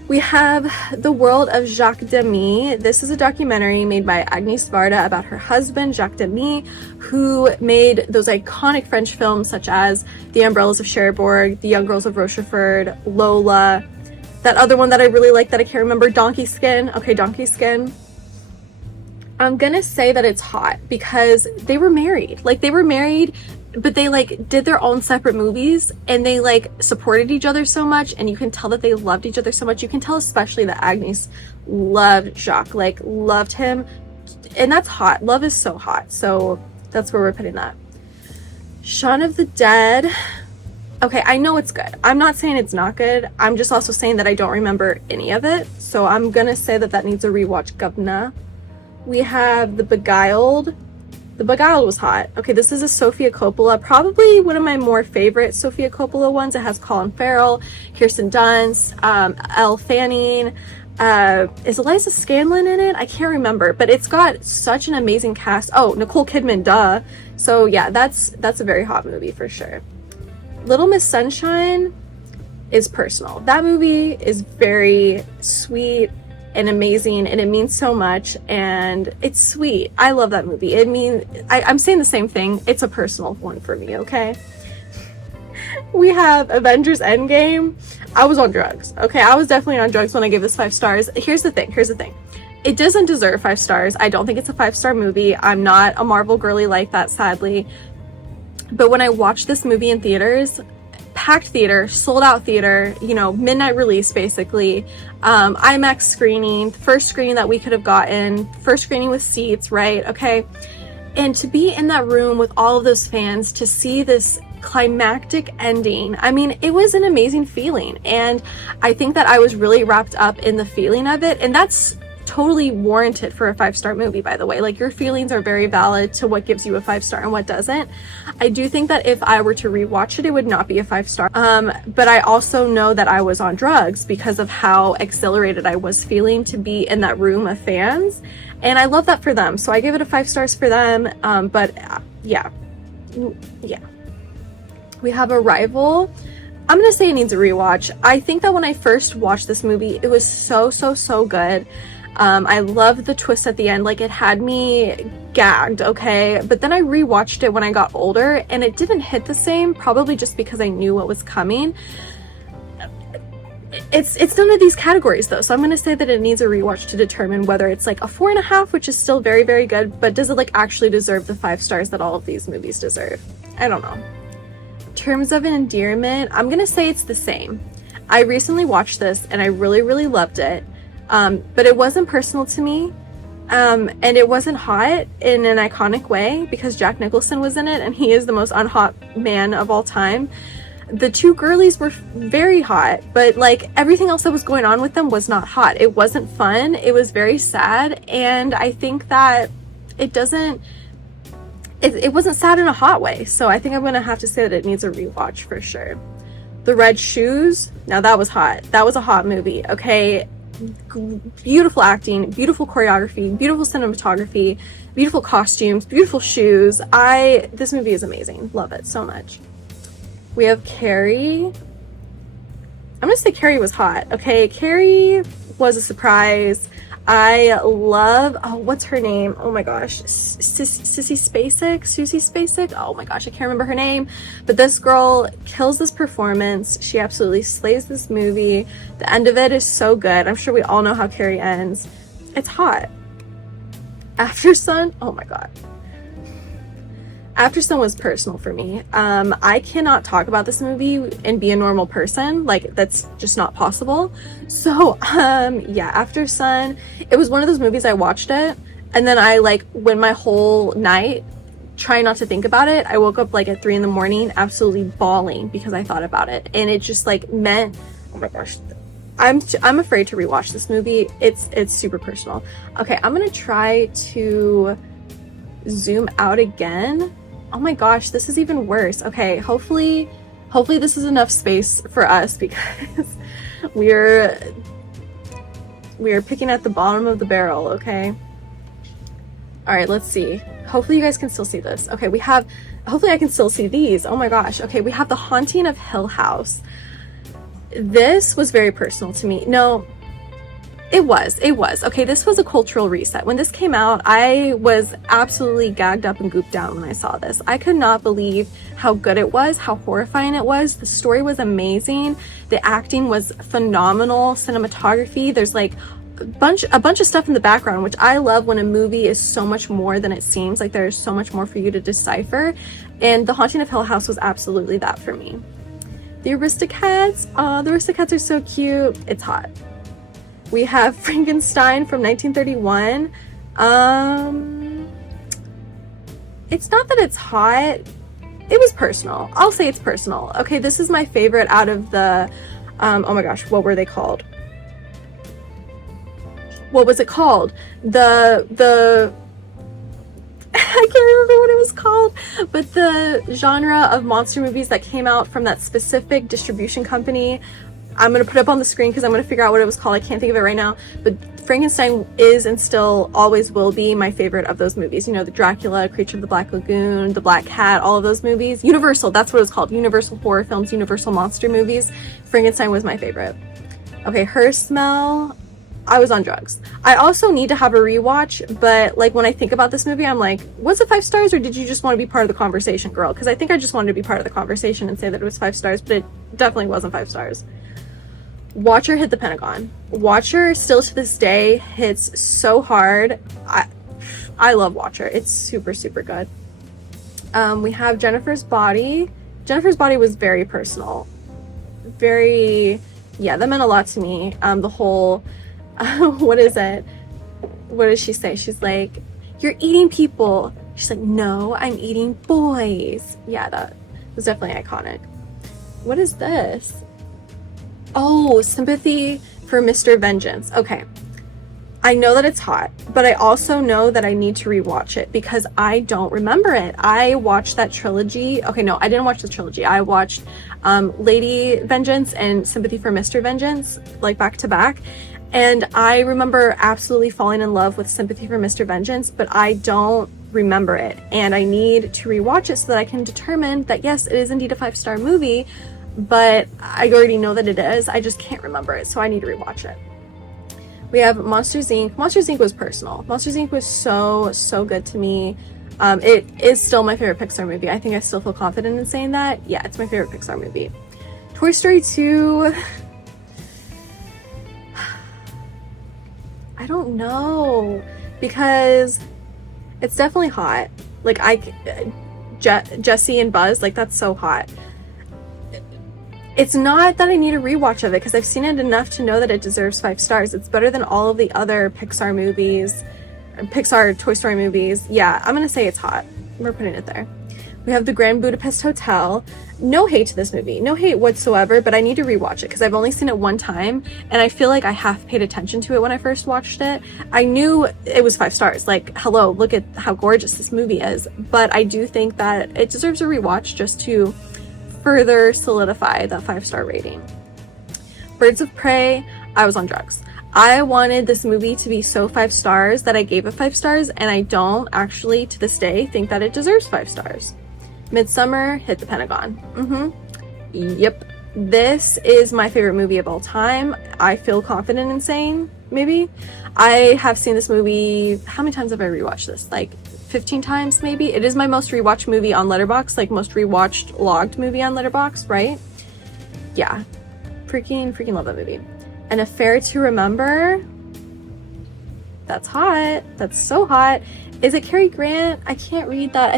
We have The World of Jacques Demy. This is a documentary made by Agnès Varda about her husband, Jacques Demy, who made those iconic French films such as The Umbrellas of Cherbourg, The Young Girls of Rochefort, Lola. That other one that I really like that I can't remember, Donkey Skin. Okay, Donkey Skin. I'm gonna say that it's hot because they were married. Like, they were married, but they like did their own separate movies, and they like supported each other so much, and you can tell that they loved each other so much. You can tell especially that Agnes loved Jacques, like loved him, and that's hot. Love is so hot. So that's where we're putting that. Shaun of the Dead. Okay, I know it's good. I'm not saying it's not good. I'm just also saying that I don't remember any of it. So I'm gonna say that that needs a rewatch, govna. We have The Beguiled. The Beguiled was hot. Okay, this is a Sofia Coppola, probably one of my more favorite Sofia Coppola ones. It has Colin Farrell, Kirsten Dunst, Elle Fanning. Is Eliza Scanlon in it? I can't remember, but it's got such an amazing cast. Oh, Nicole Kidman, duh. So yeah, that's a very hot movie for sure. Little Miss Sunshine is personal. That movie is very sweet and amazing, and it means so much, and it's sweet. I love that movie. I'm saying the same thing. It's a personal one for me, okay? We have Avengers Endgame. I was on drugs, okay? I was definitely on drugs when I gave this 5 stars. Here's the thing. It doesn't deserve 5 stars. I don't think it's a 5-star movie. I'm not a Marvel girly like that, sadly. But when I watched this movie in theaters, packed theater, sold out theater, you know, midnight release basically, IMAX screening, first screening that we could have gotten, first screening with seats, right? Okay. And to be in that room with all of those fans, to see this climactic ending, I mean, it was an amazing feeling. And I think that I was really wrapped up in the feeling of it. And that's totally warranted for a 5-star movie, by the way. Like, your feelings are very valid to what gives you a 5-star and what doesn't. I do think that if I were to rewatch it, it would not be a 5-star. But I also know that I was on drugs because of how exhilarated I was feeling to be in that room of fans. And I love that for them. So I gave it a 5 stars for them. Yeah. We have Arrival. I'm gonna say it needs a rewatch. I think that when I first watched this movie, it was so good. I loved the twist at the end. Like, it had me gagged, okay? But then I rewatched it when I got older, and it didn't hit the same, probably just because I knew what was coming. It's none of these categories though, so I'm gonna say that it needs a rewatch to determine whether it's like a 4.5, which is still very good, but does it like actually deserve the 5 stars that all of these movies deserve? I don't know. In terms of an endearment, I'm gonna say it's the same. I recently watched this and I really loved it, but it wasn't personal to me, and it wasn't hot in an iconic way because Jack Nicholson was in it, and he is the most unhot man of all time. The 2 girlies were very hot, but like everything else that was going on with them was not hot. It wasn't fun. It was very sad, and I think that it wasn't sad in a hot way. So I think I'm gonna have to say that it needs a rewatch for sure. The Red Shoes, now that was hot. That was a hot movie, okay? Beautiful acting, beautiful choreography, beautiful cinematography, beautiful costumes, beautiful shoes. This movie is amazing. Love it so much. We have Carrie. I'm gonna say Carrie was hot, okay? Carrie was a surprise. I love, what's her name? Oh my gosh, Susie Spacek? Oh my gosh, I can't remember her name. But this girl kills this performance. She absolutely slays this movie. The end of it is so good. I'm sure we all know how Carrie ends. It's hot. After Sun, oh my god. After Sun was personal for me. I cannot talk about this movie and be a normal person. Like, that's just not possible. So, yeah, After Sun, it was one of those movies I watched it, and then I, like, went my whole night trying not to think about it. I woke up, like, at 3 a.m, absolutely bawling because I thought about it. And it just, like, meant, oh my gosh, I'm afraid to rewatch this movie. It's super personal. Okay, I'm gonna try to zoom out again. Oh my gosh, this is even worse. Okay, hopefully this is enough space for us because we're picking at the bottom of the barrel, okay? All right, let's see. Hopefully you guys can still see this. Okay, hopefully I can still see these. Oh my gosh. Okay, we have The Haunting of Hill House. This was very personal to me. No, It was. Okay, this was a cultural reset. When this came out, I was absolutely gagged up and gooped down when I saw this. I could not believe how good it was, how horrifying it was. The story was amazing. The acting was phenomenal. Cinematography, there's like a bunch of stuff in the background, which I love when a movie is so much more than it seems. Like there's so much more for you to decipher. And The Haunting of Hill House was absolutely that for me. The Aristocats, oh, the Aristocats are so cute. It's hot. We have Frankenstein from 1931. It's not that it's hot. It was personal. I'll say it's personal. Okay, this is my favorite out of the, oh my gosh, what were they called? What was it called? The I can't remember what it was called, but the genre of monster movies that came out from that specific distribution company. I'm going to put it up on the screen because I'm going to figure out what it was called. I can't think of it right now, but Frankenstein is and still always will be my favorite of those movies. You know, the Dracula, Creature of the Black Lagoon, the Black Cat, all of those movies. Universal, that's what it's called. Universal horror films, Universal monster movies. Frankenstein was my favorite. Okay, Her Smell, I was on drugs. I also need to have a rewatch, but like when I think about this movie, I'm like, was it 5 stars or did you just want to be part of the conversation, girl? Because I think I just wanted to be part of the conversation and say that it was 5 stars, but it definitely wasn't 5 stars. Watcher hit the Pentagon. Watcher still to this day hits so hard. I love Watcher. It's super, super good. We have Jennifer's Body. Jennifer's Body was very personal. Very, yeah, that meant a lot to me. The whole, what is it? What does she say? She's like, you're eating people. She's like, no, I'm eating boys. Yeah, that was definitely iconic. What is this? Oh, Sympathy for Mr. Vengeance. Okay. I know that it's hot, but I also know that I need to rewatch it because I don't remember it. I watched that trilogy. Okay, no, I didn't watch the trilogy. I watched Lady Vengeance and Sympathy for Mr. Vengeance, like back to back. And I remember absolutely falling in love with Sympathy for Mr. Vengeance, but I don't remember it. And I need to rewatch it so that I can determine that, yes, it is indeed a 5-star movie, but I already know that it is. I just can't remember it, so I need to rewatch it. We have Monsters, Inc. Monsters, Inc. was personal. Monsters, Inc. was so good to me. It is still my favorite Pixar movie. I think I still feel confident in saying that. Yeah, it's my favorite Pixar movie. Toy Story 2... I don't know, because it's definitely hot. Like, Jessie and Buzz, like, that's so hot. It's not that I need a rewatch of it because I've seen it enough to know that it deserves 5 stars. It's better than all of the other Pixar movies, Pixar Toy Story movies. Yeah, I'm gonna say it's hot. We're putting it there. We have The Grand Budapest Hotel. No hate to this movie, no hate whatsoever, but I need to rewatch it because I've only seen it one time and I feel like I half paid attention to it when I first watched it. I knew it was 5 stars. Like, hello, look at how gorgeous this movie is. But I do think that it deserves a rewatch just to further solidify that 5-star rating. Birds of Prey, I was on drugs. I wanted this movie to be so 5 stars that I gave it 5 stars, and I don't actually to this day think that it deserves 5 stars. Midsummer hit the Pentagon. Yep. This is my favorite movie of all time. I feel confident in saying, maybe. I have seen this movie, how many times have I rewatched this? Like 15 times maybe. It is my most rewatched movie on Letterboxd, like most rewatched logged movie on Letterboxd, right? Yeah, freaking love that movie. An Affair to Remember, that's hot. That's so hot. Is it Cary Grant? I can't read that.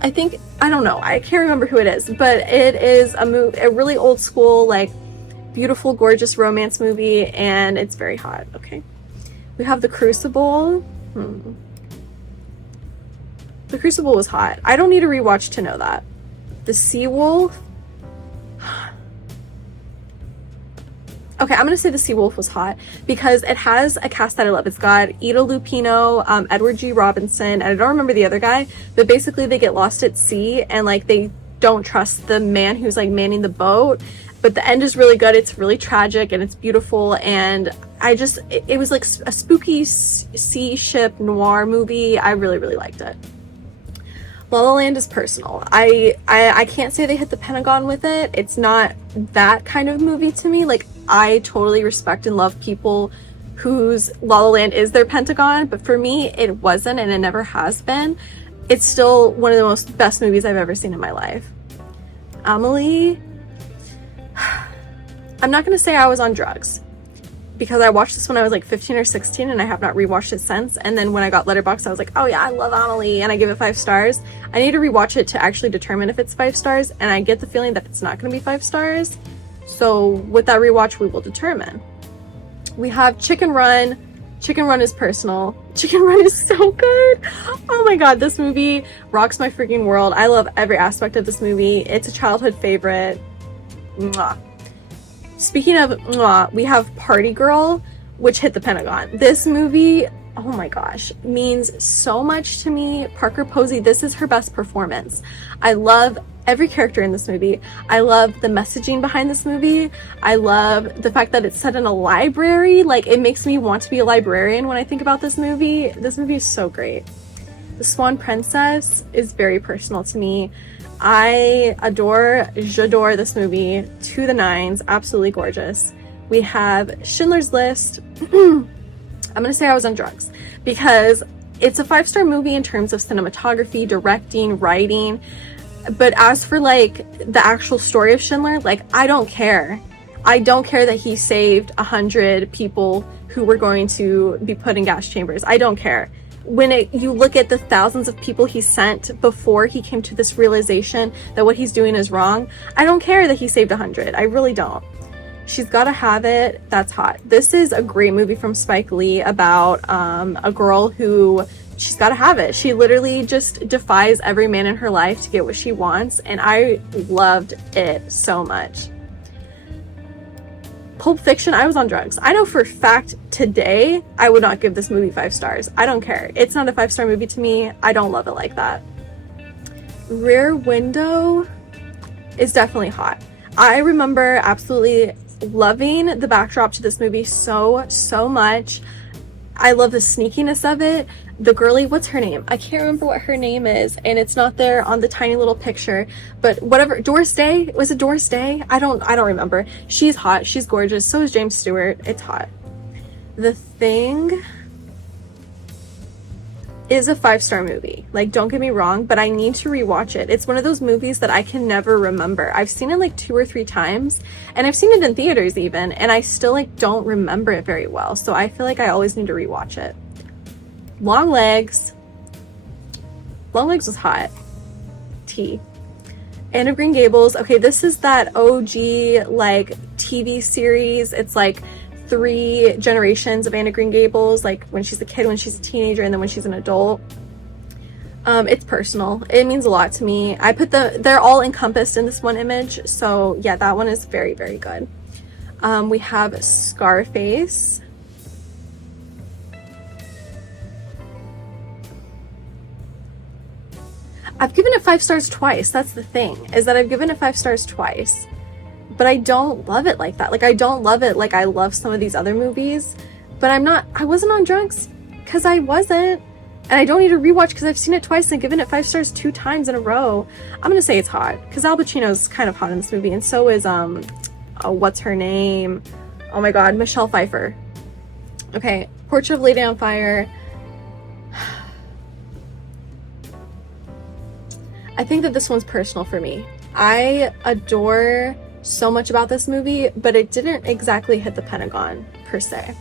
I don't know, I can't remember who it is, but it is a really old school, like beautiful, gorgeous romance movie, and it's very hot. Okay, we have The Crucible. The Crucible was hot. I don't need a rewatch to know that. The Seawolf. Okay, I'm gonna say The Seawolf was hot because it has a cast that I love. It's got Ida Lupino, Edward G. Robinson, and I don't remember the other guy, but basically they get lost at sea and like they don't trust the man who's like manning the boat, but the end is really good. It's really tragic and it's beautiful, and it was like a spooky sea ship noir movie. I really liked it. La La Land is personal. I can't say they hit the Pentagon with it. It's not that kind of movie to me. Like, I totally respect and love people whose La La Land is their Pentagon, but for me, it wasn't, and it never has been. It's still one of the most best movies I've ever seen in my life. Amelie, I'm not gonna say I was on drugs, because I watched this when I was like 15 or 16 and I have not rewatched it since. And then when I got Letterboxd, I was like, oh yeah, I love Amelie, and I give it 5 stars. I need to rewatch it to actually determine if it's 5 stars, and I get the feeling that it's not gonna be 5 stars. So with that rewatch, we will determine. We have Chicken Run. Chicken Run is personal. Chicken Run is so good. Oh my god, this movie rocks my freaking world. I love every aspect of this movie. It's a childhood favorite. Mwah. Speaking of mwah, we have Party Girl, which hit the Pentagon. This movie, oh my gosh, means so much to me. Parker Posey, this is her best performance. I love every character in this movie. I love the messaging behind this movie. I love the fact that it's set in a library. Like, it makes me want to be a librarian when I think about this movie. This movie is so great. The Swan Princess is very personal to me. I j'adore this movie to the nines. Absolutely gorgeous. We have Schindler's List. I'm gonna say I was on drugs because it's a 5-star movie in terms of cinematography, directing, writing. But as for like the actual story of Schindler, like, I don't care. I don't care that he saved 100 people who were going to be put in gas chambers. I don't care. When you look at the thousands of people he sent before he came to this realization that what he's doing is wrong, I don't care that he saved 100. I really don't. She's Gotta Have It. That's hot. This is a great movie from Spike Lee about a girl who, she's gotta have it. She literally just defies every man in her life to get what she wants, and I loved it so much. Pulp Fiction, I was on drugs. I know for a fact today I would not give this movie 5 stars. I don't care. It's not a 5-star movie to me. I don't love it like that. Rear Window is definitely hot. I remember absolutely loving the backdrop to this movie so much. I love the sneakiness of it. The girlie, what's her name? I can't remember what her name is, and it's not there on the tiny little picture, but whatever. Doris Day? Was it Doris Day? I don't remember. She's hot. She's gorgeous. So is James Stewart. It's hot. The Thing is a 5-star movie. Like, don't get me wrong, but I need to rewatch it. It's one of those movies that I can never remember. I've seen it like 2 or 3 times, and I've seen it in theaters even, and I still like don't remember it very well. So I feel like I always need to rewatch it. Long Legs. Long Legs was hot. T. Anne of Green Gables. Okay, this is that OG like TV series. It's like 3 generations of Anne of Green Gables, like when she's a kid, when she's a teenager, and then when she's an adult. It's personal. It means a lot to me. I put they're all encompassed in this one image. So yeah, that one is very good. We have Scarface. I've given it 5 stars twice. That's the thing, is that I've given it 5 stars twice, but I don't love it like that. Like, I don't love it like I love some of these other movies, but I wasn't on drugs because I wasn't, and I don't need to rewatch because I've seen it twice and given it 5 stars 2 times in a row. I'm gonna say it's hot because Al Pacino's kind of hot in this movie, and so is what's her name? Oh my god, Michelle Pfeiffer. Okay, Portrait of a Lady on Fire. I think that this one's personal for me. I adore so much about this movie, but it didn't exactly hit the Pentagon per se.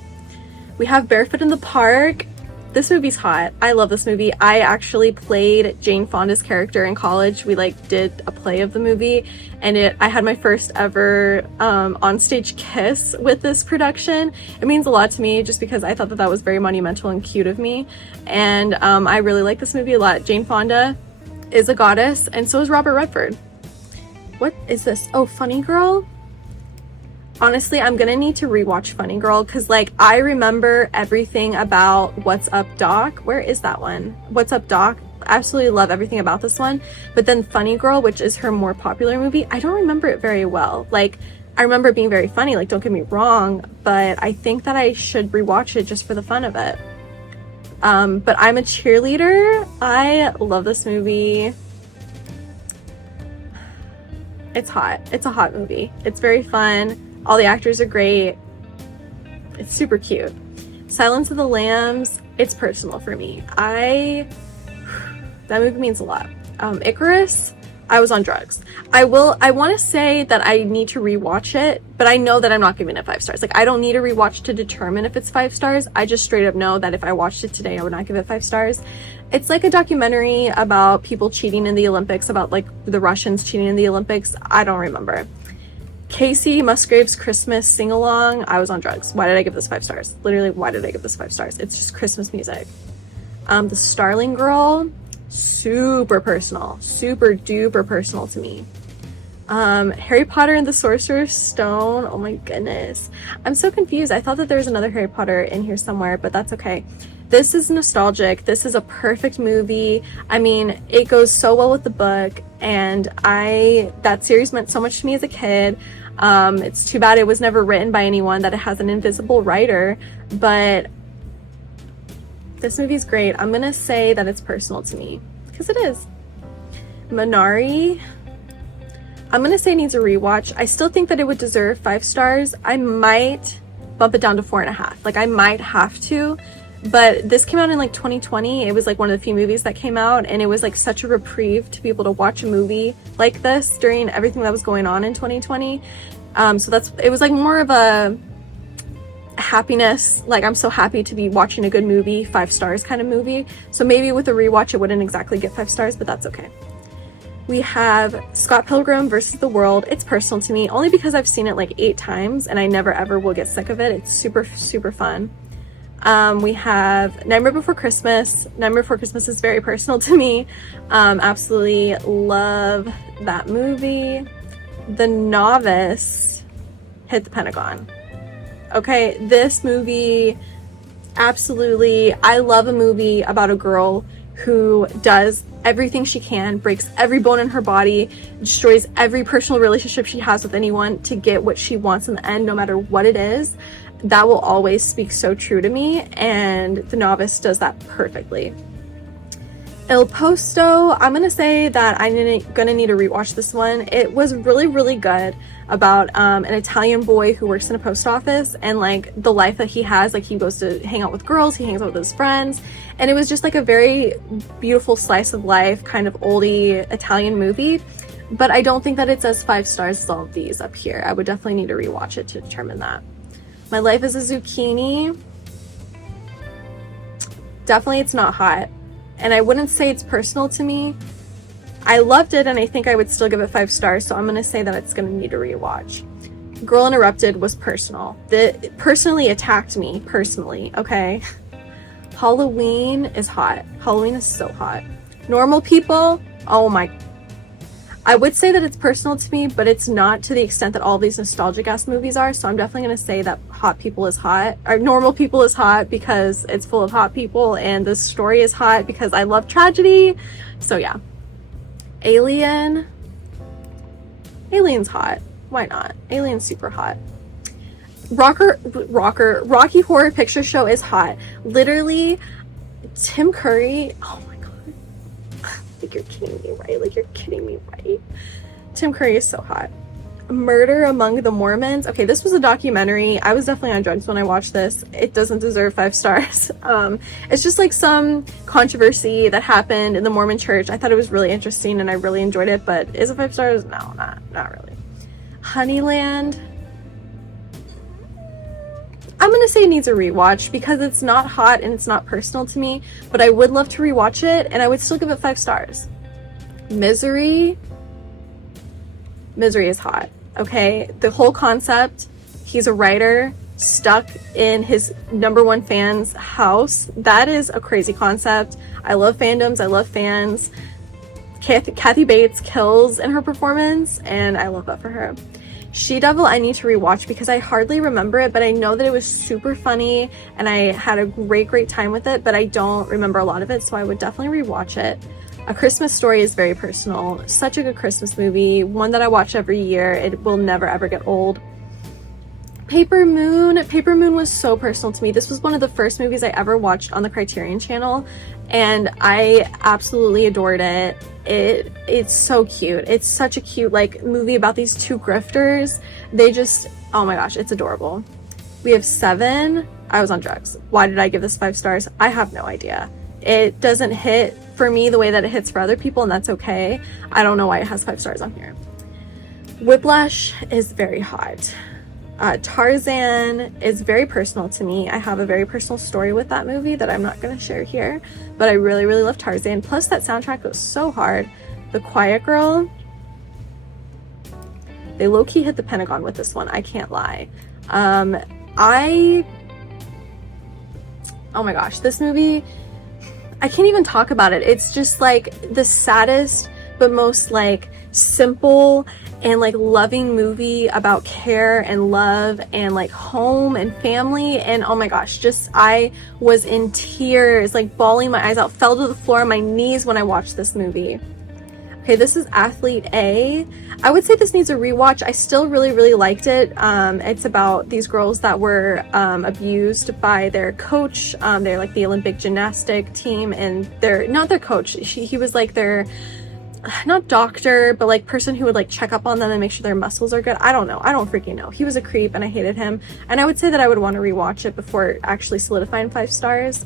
We have Barefoot in the Park. This movie's hot. I love this movie. I actually played Jane Fonda's character in college. We like did a play of the movie, and I had my first ever on-stage kiss with this production. It means a lot to me just because I thought that was very monumental and cute of me, and I really like this movie a lot. Jane Fonda is a goddess, and so is Robert Redford. What is this? Oh, Funny Girl? Honestly, I'm gonna need to rewatch Funny Girl because like I remember everything about What's Up Doc. Where is that one? What's Up Doc? Absolutely love everything about this one. But then Funny Girl, which is her more popular movie, I don't remember it very well. Like, I remember it being very funny, like, don't get me wrong, but I think that I should rewatch it just for the fun of it. But I'm a Cheerleader. I love this movie. It's hot. It's a hot movie. It's very fun. All the actors are great. It's super cute. Silence of the Lambs, it's personal for me. That movie means a lot. Icarus, I was on drugs. I want to say that I need to rewatch it, but I know that I'm not giving it 5 stars. Like, I don't need a rewatch to determine if it's 5 stars. I just straight up know that if I watched it today, I would not give it 5 stars. It's like a documentary about people cheating in the Olympics, about like the Russians cheating in the Olympics. I don't remember. Casey Musgrave's Christmas sing-along, I was on drugs. Why did I give this 5 stars? Literally, why did I give this 5 stars? It's just Christmas music. The Starling Girl, super personal, super duper personal to me. Harry Potter and the Sorcerer's Stone, oh my goodness, I'm so confused. I thought that there was another Harry Potter in here somewhere, but that's okay. This is nostalgic. This is a perfect movie. I mean, it goes so well with the book, and that series meant so much to me as a kid. It's too bad it was never written by anyone, that it has an invisible writer, but this movie's great. I'm gonna say that it's personal to me, because it is. Minari, I'm gonna say it needs a rewatch. I still think that it would deserve 5 stars. I might bump it down to 4.5. Like, I might have to, but this came out in like 2020. It was like one of the few movies that came out, and it was like such a reprieve to be able to watch a movie like this during everything that was going on in 2020. So it was like more of a happiness, like I'm so happy to be watching a good movie, 5 stars kind of movie. So maybe with a rewatch it wouldn't exactly get 5 stars, but that's okay. We have Scott Pilgrim versus the World. It's personal to me only because I've seen it like 8 times and I never ever will get sick of it. It's super, super fun. We have Nightmare Before Christmas. Nightmare Before Christmas is very personal to me. Absolutely love that movie. The Novice hit the Pentagon. Okay, this movie, absolutely, I love a movie about a girl who does everything she can, breaks every bone in her body, destroys every personal relationship she has with anyone to get what she wants in the end, no matter what it is. That will always speak so true to me, and The Novice does that perfectly. Il Posto, I'm gonna say that I'm gonna need to rewatch this one. It was really, really good, about an Italian boy who works in a post office, and like the life that he has. Like, he goes to hang out with girls, he hangs out with his friends, and it was just like a very beautiful slice of life, kind of oldie Italian movie. But I don't think that it's as 5 stars as all of these up here. I would definitely need to rewatch it to determine that. My Life is a Zucchini, definitely it's not hot, and I wouldn't say it's personal to me. I loved it, and I think I would still give it 5 stars, so I'm gonna say that it's gonna need a rewatch. Girl Interrupted was personal. It personally attacked me, personally, okay? Halloween is hot. Halloween is so hot. Normal People, oh my. I would say that it's personal to me, but it's not to the extent that all these nostalgic ass movies are, so I'm definitely gonna say that Hot People is hot, or Normal People is hot because it's full of hot people, and the story is hot because I love tragedy, so yeah. Alien's hot. Why not? Alien's super hot. Rocky Horror Picture Show is hot. Literally, Tim Curry, oh my god. Like, you're kidding me, right? Like, you're kidding me, right? Tim Curry is so hot. Murder Among the Mormons. Okay, this was a documentary. I was definitely on drugs when I watched this. It doesn't deserve 5 stars. It's just like some controversy that happened in the Mormon church. I thought it was really interesting and I really enjoyed it, but is it 5 stars? No, not really. Honeyland, I'm gonna say it needs a rewatch because it's not hot and it's not personal to me, but I would love to rewatch it and I would still give it 5 stars. Misery is hot. Okay, the whole concept, he's a writer stuck in his #1 fan's house. That is a crazy concept. I love fandoms, I love fans. Kathy Bates kills in her performance, and I love that for her. She-Devil I need to rewatch because I hardly remember it, but I know that it was super funny and I had a great time with it, but I don't remember a lot of it, so I would definitely rewatch it. A Christmas Story is very personal. Such a good Christmas movie. One that I watch every year. It will never ever get old. Paper Moon was so personal to me. This was one of the first movies I ever watched on the Criterion Channel, and I absolutely adored it. It's so cute. It's such a cute like movie about these two grifters. They just, oh my gosh, it's adorable. We have 7. I was on drugs. Why did I give this 5 stars? I have no idea. It doesn't hit for me the way that it hits for other people, and that's okay. I don't know why it has 5 stars on here. Whiplash is very hot. Tarzan is very personal to me. I have a very personal story with that movie that I'm not going to share here, but I really, really love Tarzan. Plus, that soundtrack goes so hard. The Quiet Girl, they low-key hit the Pentagon with this one. I can't lie. Oh my gosh, this movie, I can't even talk about it. It's just like the saddest, but most like simple and like loving movie about care and love and like home and family. And oh my gosh, just I was in tears, like bawling my eyes out, fell to the floor on my knees when I watched this movie. Okay, this is Athlete A. I would say this needs a rewatch. I still really, really liked it. It's about these girls that were abused by their coach. They're like the Olympic gymnastic team, and they're not their coach. He was like their, not doctor, but like person who would like check up on them and make sure their muscles are good. I don't know. I don't freaking know. He was a creep and I hated him. And I would say that I would want to rewatch it before actually solidifying 5 stars.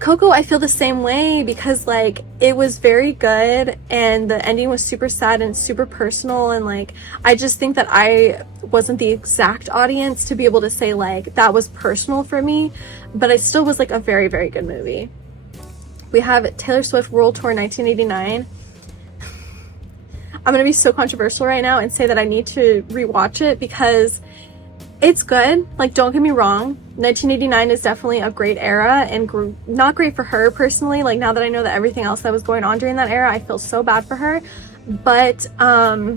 Coco, I feel the same way because like it was very good and the ending was super sad and super personal, and like I just think that I wasn't the exact audience to be able to say like that was personal for me, but it still was like a very, very good movie. We have Taylor Swift World Tour 1989. I'm gonna be so controversial right now and say that I need to rewatch it because it's good. Like, don't get me wrong, 1989 is definitely a great era and not great for her personally. Like, now that I know that everything else that was going on during that era, I feel so bad for her. But the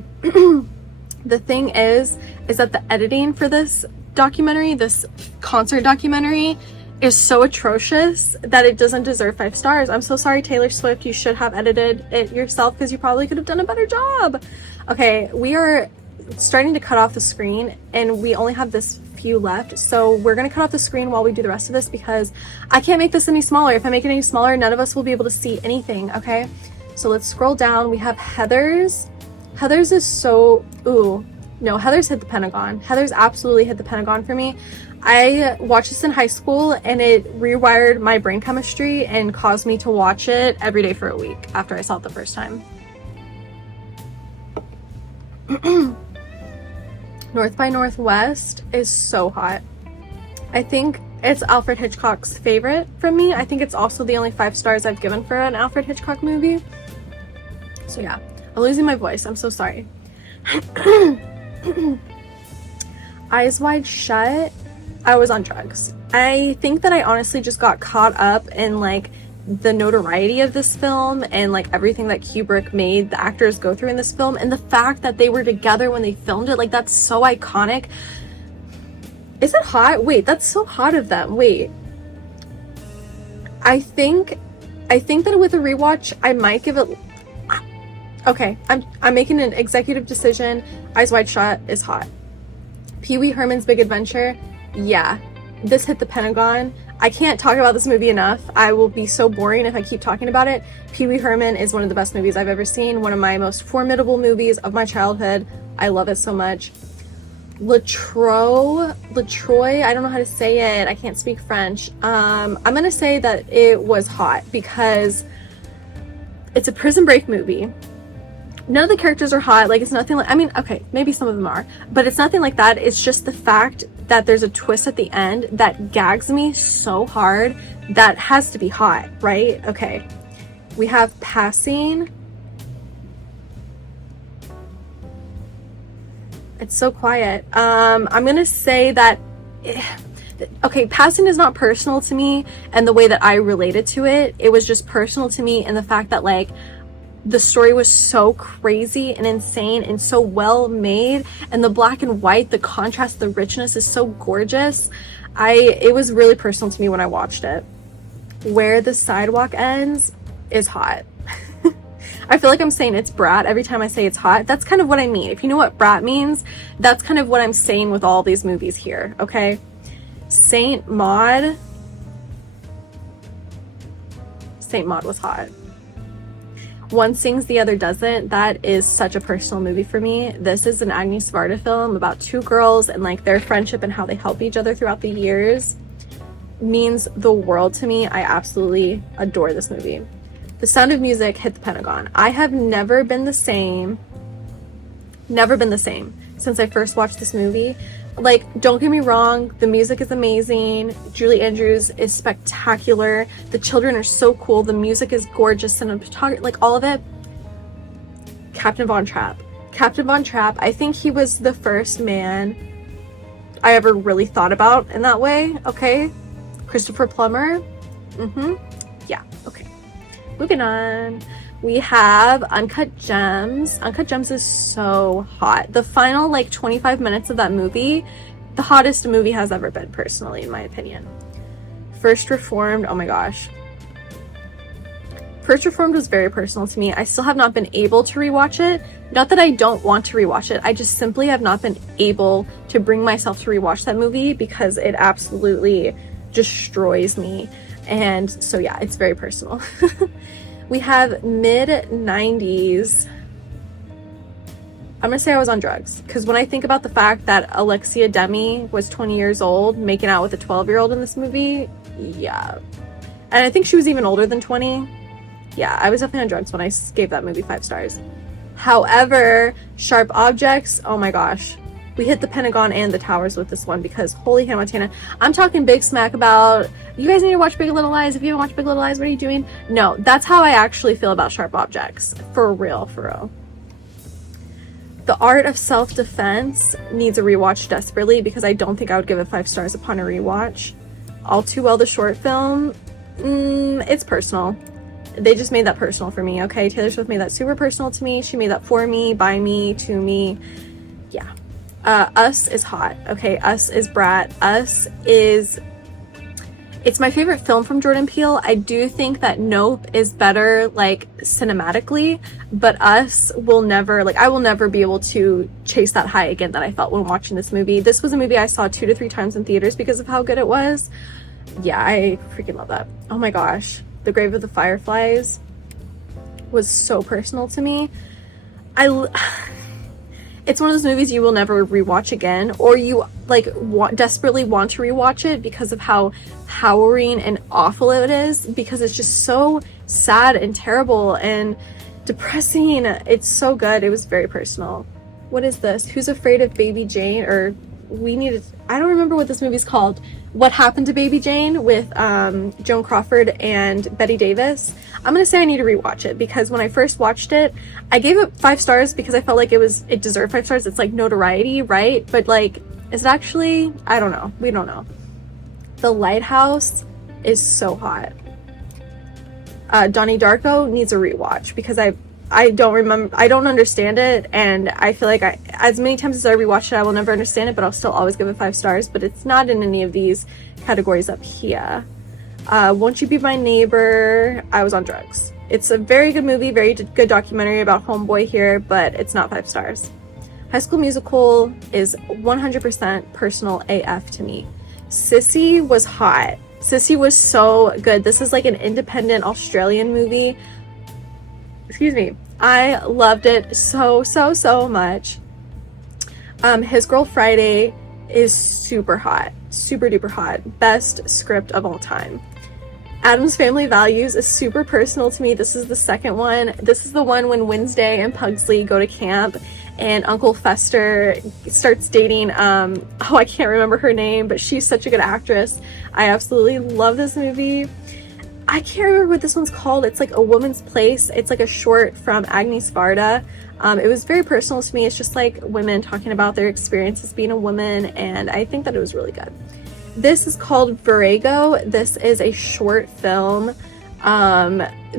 thing is that the editing for this documentary, this concert documentary, is so atrocious that it doesn't deserve 5 stars. I'm so sorry, Taylor Swift. You should have edited it yourself because you probably could have done a better job. Okay, we are starting to cut off the screen and we only have this few left, so we're gonna cut off the screen while we do the rest of this because I can't make this any smaller. If I make it any smaller, none of us will be able to see anything. Okay, so let's scroll down. We have Heathers. Heathers is so, ooh, no, Heathers hit the Pentagon. Heathers absolutely hit the Pentagon for me. I watched this in high school and it rewired my brain chemistry and caused me to watch it every day for a week after I saw it the first time. North by Northwest is so hot. I think it's Alfred Hitchcock's favorite from me. I think it's also the only 5 stars I've given for an Alfred Hitchcock movie. So yeah, I'm losing my voice. I'm so sorry. Eyes Wide Shut, I was on drugs. I think that I honestly just got caught up in like the notoriety of this film and like everything that Kubrick made the actors go through in this film, and the fact that they were together when they filmed it, like that's so iconic. Is it hot? Wait, that's so hot of them. Wait, I think that with a rewatch I might give it, okay, I'm making an executive decision. Eyes Wide Shut is hot. Pee-wee Herman's Big Adventure, yeah, this hit the Pentagon. I can't talk about this movie enough. I will be so boring if I keep talking about it. Pee-wee Herman is one of the best movies I've ever seen. One of my most formidable movies of my childhood. I love it so much. Latroy, I don't know how to say it. I can't speak French. I'm gonna say that it was hot because it's a prison break movie. None of the characters are hot. Like, it's nothing like, I mean, okay, maybe some of them are, but it's nothing like that. It's just the fact that there's a twist at the end that gags me so hard. That has to be hot, right? Okay, we have Passing. It's so quiet. I'm gonna say that okay, Passing is not personal to me and the way that I related to it. It was just personal to me and the fact that like the story was so crazy and insane and so well made, and the black and white, the contrast, the richness is so gorgeous. It was really personal to me when I watched it. Where the Sidewalk Ends is hot. I feel like I'm saying it's brat every time I say it's hot. That's kind of what I mean. If you know what brat means, that's kind of what I'm saying with all these movies here, okay? Saint Maud was hot. One Sings, the Other Doesn't. That is such a personal movie for me. This is an Agnes Varda film about two girls and like their friendship and how they help each other throughout the years. Means the world to me. I absolutely adore this movie. The Sound of Music hit the Pentagon. I have never been the same since I first watched this movie. Like, don't get me wrong, the music is amazing. Julie Andrews is spectacular. The children are so cool. The music is gorgeous. Cinematography, like all of it. Captain Von Trapp, I think he was the first man I ever really thought about in that way, okay? Christopher Plummer. Yeah, okay. Moving on. We have Uncut Gems. Uncut Gems is so hot. The final like 25 minutes of that movie, the hottest a movie has ever been, personally, in my opinion. First Reformed, oh my gosh. First Reformed was very personal to me. I still have not been able to rewatch it. Not that I don't want to rewatch it. I just simply have not been able to bring myself to rewatch that movie because it absolutely destroys me. And so yeah, it's very personal. We have mid-90s. I'm gonna say I was on drugs, because when I think about the fact that Alexia Demi was 20 years old making out with a 12-year-old in this movie, yeah. And I think she was even older than 20. Yeah, I was definitely on drugs when I gave that movie 5 stars. However, Sharp Objects, oh my gosh. We hit the Pentagon and the towers with this one because holy Hannah Montana. I'm talking big smack about, you guys need to watch Big Little Lies. If you haven't watched Big Little Lies, what are you doing? No, that's how I actually feel about Sharp Objects. For real, for real. The Art of Self-Defense needs a rewatch desperately because I don't think I would give it 5 stars upon a rewatch. All Too Well, the short film, it's personal. They just made that personal for me, okay? Taylor Swift made that super personal to me. She made that for me, by me, to me. Yeah. Us is hot, okay? Us is brat. Us is... It's my favorite film from Jordan Peele. I do think that Nope is better, like, cinematically, but Us will never, like, I will never be able to chase that high again that I felt when watching this movie. This was a movie I saw 2 to 3 times in theaters because of how good it was. Yeah, I freaking love that. Oh my gosh. The Grave of the Fireflies was so personal to me. It's one of those movies you will never rewatch again, or you like desperately want to rewatch it because of how harrowing and awful it is, because it's just so sad and terrible and depressing. It's so good. It was very personal. What is this? Who's Afraid of Baby Jane? Or I don't remember what this movie's called. What Happened to Baby Jane with Joan Crawford and Bette Davis. I'm gonna say I need to rewatch it because when I first watched it, I gave it 5 stars because I felt like it deserved 5 stars. It's like notoriety, right? But like, is it actually? I don't know. We don't know. The Lighthouse is so hot. Donnie Darko needs a rewatch because I don't remember, I don't understand it, and I feel like as many times as I rewatch it, I will never understand it, but I'll still always give it 5 stars, but it's not in any of these categories up here. Won't You Be My Neighbor? I was on drugs. It's a very good movie, very good documentary about homeboy here, but it's not 5 stars. High School Musical is 100% personal AF to me. Sissy was hot. Sissy was so good. This is like an independent Australian movie. Excuse me. I loved it so much. His Girl Friday is super hot. Super duper hot. Best script of all time. Addams Family Values is super personal to me. This is the second one. This is the one when Wednesday and Pugsley go to camp and Uncle Fester starts dating, I can't remember her name, but she's such a good actress. I absolutely love this movie. I can't remember what this one's called. It's like A Woman's Place. It's like a short from Agnes Varda. It was very personal to me. It's just like women talking about their experiences being a woman, and I think that it was really good. This is called Virago. This is a short film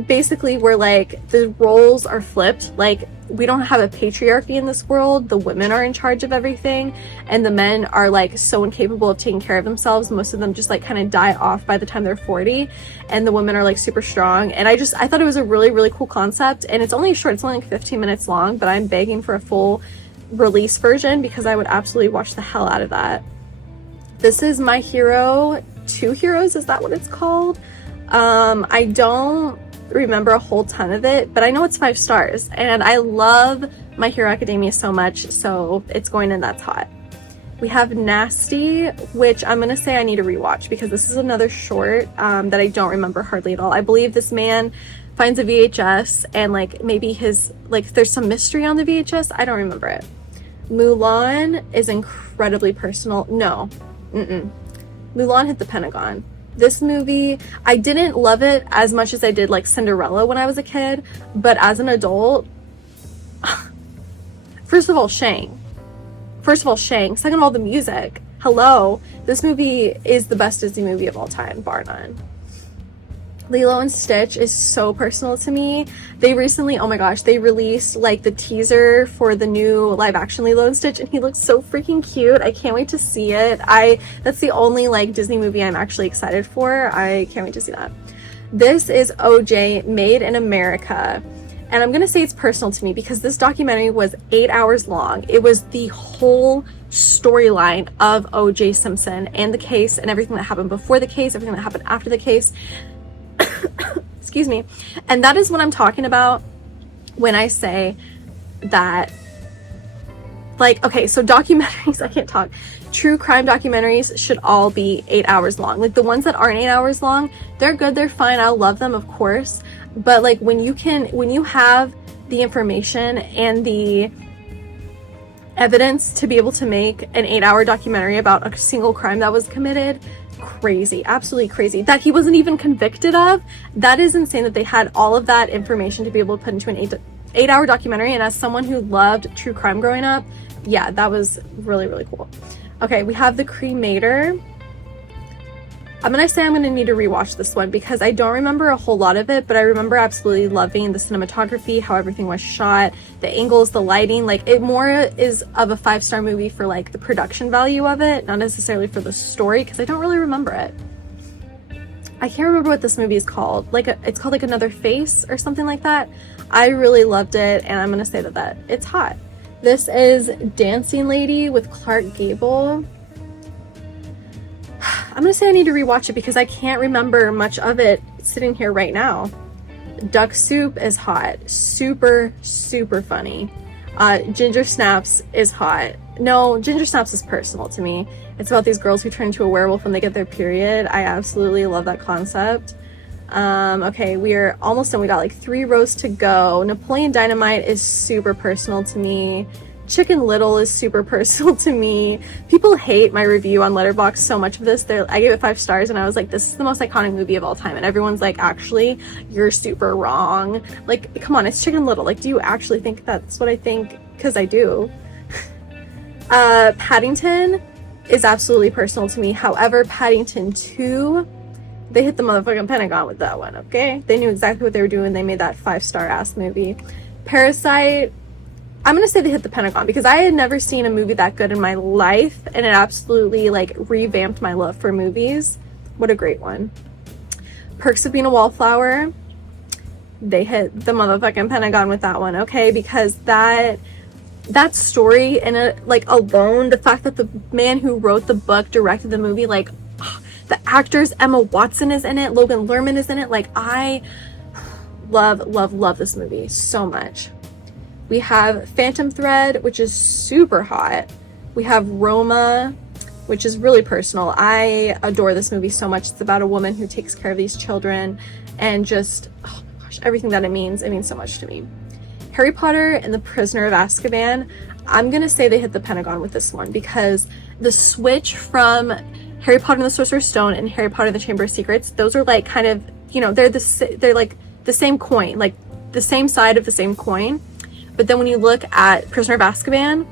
Basically where like the roles are flipped. Like, we don't have a patriarchy in this world. The women are in charge of everything, and the men are like so incapable of taking care of themselves. Most of them just like kind of die off by the time they're 40, and the women are like super strong. And I thought it was a really, really cool concept, and it's only short. It's only like 15 minutes long, but I'm begging for a full release version because I would absolutely watch the hell out of that. This is My Hero, Two Heroes, is that what it's called? I don't remember a whole ton of it, but I know it's 5 stars, and I love My Hero Academia so much, so it's going in. That's hot. We have Nasty, which I'm gonna say I need to rewatch because this is another short that I don't remember hardly at all. I believe this man finds a VHS and like maybe his, like, there's some mystery on the VHS. I don't remember it. Mulan is incredibly personal. No, Mulan hit the Pentagon. This movie, I didn't love it as much as I did like Cinderella when I was a kid, but as an adult, first of all, Shang. Second of all, the music. Hello. This movie is the best Disney movie of all time, bar none. Lilo and Stitch is so personal to me. They recently, oh my gosh, they released like the teaser for the new live action Lilo and Stitch, and he looks so freaking cute. I can't wait to see it. That's the only like Disney movie I'm actually excited for. I can't wait to see that. This is OJ, Made in America. And I'm gonna say it's personal to me because this documentary was 8 hours long. It was the whole storyline of OJ Simpson and the case and everything that happened before the case, everything that happened after the case. Excuse me. And that is what I'm talking about when I say that, like, okay, so documentaries, I can't talk. True crime documentaries should all be 8 hours long. Like, the ones that aren't 8 hours long, they're good, they're fine, I'll love them, of course. But like, when you have the information and the evidence to be able to make an 8-hour documentary about a single crime that was committed, crazy, absolutely crazy, that he wasn't even convicted of. That is insane that they had all of that information to be able to put into an 8-hour documentary. And as someone who loved true crime growing up, yeah, that was really, really cool. Okay, we have The Cremator. I'm gonna need to rewatch this one because I don't remember a whole lot of it, but I remember absolutely loving the cinematography, how everything was shot, the angles, the lighting. Like, it more is of a 5-star movie for like the production value of it, not necessarily for the story, because I don't really remember it. I can't remember what this movie is called. It's called like Another Face or something like that. I really loved it, and I'm gonna say that it's hot. This is Dancing Lady with Clark Gable. I'm gonna say I need to rewatch it because I can't remember much of it sitting here right now. Duck Soup is hot. Super, super funny. Ginger Snaps is hot. No, Ginger Snaps is personal to me. It's about these girls who turn into a werewolf when they get their period. I absolutely love that concept. Okay, we are almost done. We got like 3 rows to go. Napoleon Dynamite is super personal to me. Chicken Little is super personal to me. People hate my review on Letterboxd so much of this. I gave it 5 stars and I was like, this is the most iconic movie of all time. And everyone's like, actually, you're super wrong. Like, come on, it's Chicken Little. Like, do you actually think that's what I think? Because I do. Paddington is absolutely personal to me. However, Paddington 2, they hit the motherfucking Pentagon with that one, okay? They knew exactly what they were doing. They made that 5-star ass movie. Parasite, I'm gonna say they hit the Pentagon because I had never seen a movie that good in my life, and it absolutely like revamped my love for movies. What a great one. Perks of Being a Wallflower, they hit the motherfucking Pentagon with that one, okay? Because that story and alone, the fact that the man who wrote the book directed the movie, like, the actors, Emma Watson is in it, Logan Lerman is in it. Like, I love this movie so much. We have Phantom Thread, which is super hot. We have Roma, which is really personal. I adore this movie so much. It's about a woman who takes care of these children and just, oh my gosh, everything that it means so much to me. Harry Potter and the Prisoner of Azkaban, I'm gonna say they hit the Pentagon with this one because the switch from Harry Potter and the Sorcerer's Stone and Harry Potter and the Chamber of Secrets, those are like kind of, you know, they're like the same coin, like the same side of the same coin. But then when you look at Prisoner of Azkaban,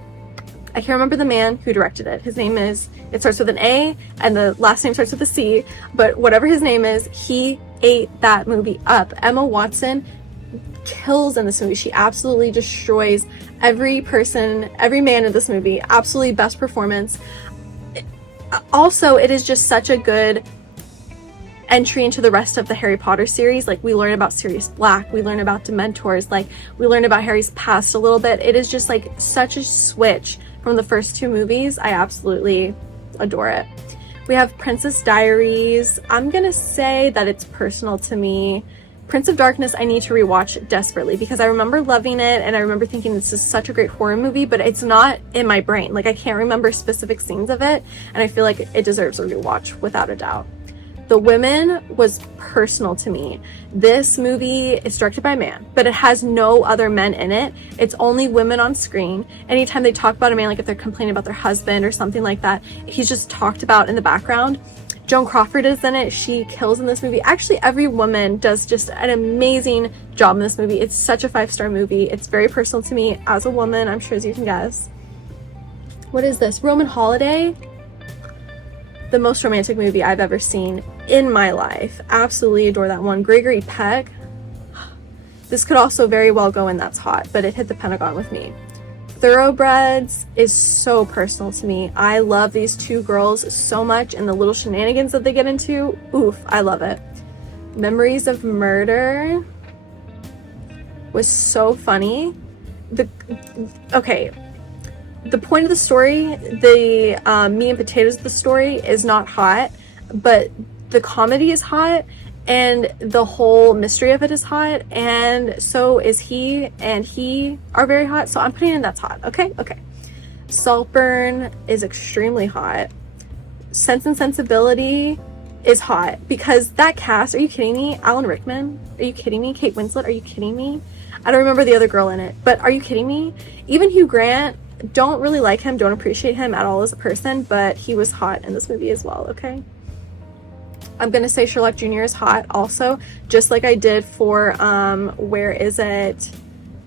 I can't remember the man who directed it. His name is, it starts with an A and the last name starts with a C, but whatever his name is, he ate that movie up. Emma Watson kills in this movie. She absolutely destroys every person, every man in this movie. Absolutely best performance. Also, it is just such a good entry into the rest of the Harry Potter series. Like, we learn about Sirius Black, we learn about Dementors, like we learn about Harry's past a little bit. It is just like such a switch from the first two movies. I absolutely adore it. We have Princess Diaries. I'm gonna say that it's personal to me. Prince of Darkness, I need to rewatch desperately because I remember loving it and I remember thinking this is such a great horror movie, but it's not in my brain. Like, I can't remember specific scenes of it, and I feel like it deserves a rewatch without a doubt. The Women was personal to me. This movie is directed by a man, but it has no other men in it. It's only women on screen. Anytime they talk about a man, like if they're complaining about their husband or something like that, he's just talked about in the background. Joan Crawford is in it. She kills in this movie. Actually, every woman does just an amazing job in this movie. It's such a 5-star movie. It's very personal to me as a woman, I'm sure, as you can guess. What is this? Roman Holiday? The most romantic movie I've ever seen in my life. Absolutely adore that one. Gregory Peck. This could also very well go in That's Hot, but it hit the Pentagon with me. Thoroughbreds is so personal to me. I love these two girls so much, and the little shenanigans that they get into. Oof, I love it. Memories of Murder was so funny. The point of the story, the meat and potatoes of the story is not hot, but the comedy is hot, and the whole mystery of it is hot, and so is he, and he are very hot, so I'm putting in That's Hot. Okay. Saltburn is extremely hot. Sense and Sensibility is hot because that cast, are you kidding me? Alan Rickman, are you kidding me? Kate Winslet, are you kidding me? I don't remember the other girl in it, but are you kidding me? Even Hugh Grant, don't really like him, don't appreciate him at all as a person, but he was hot in this movie as well. Okay, I'm gonna say Sherlock Jr. is hot also, just like I did for where is it?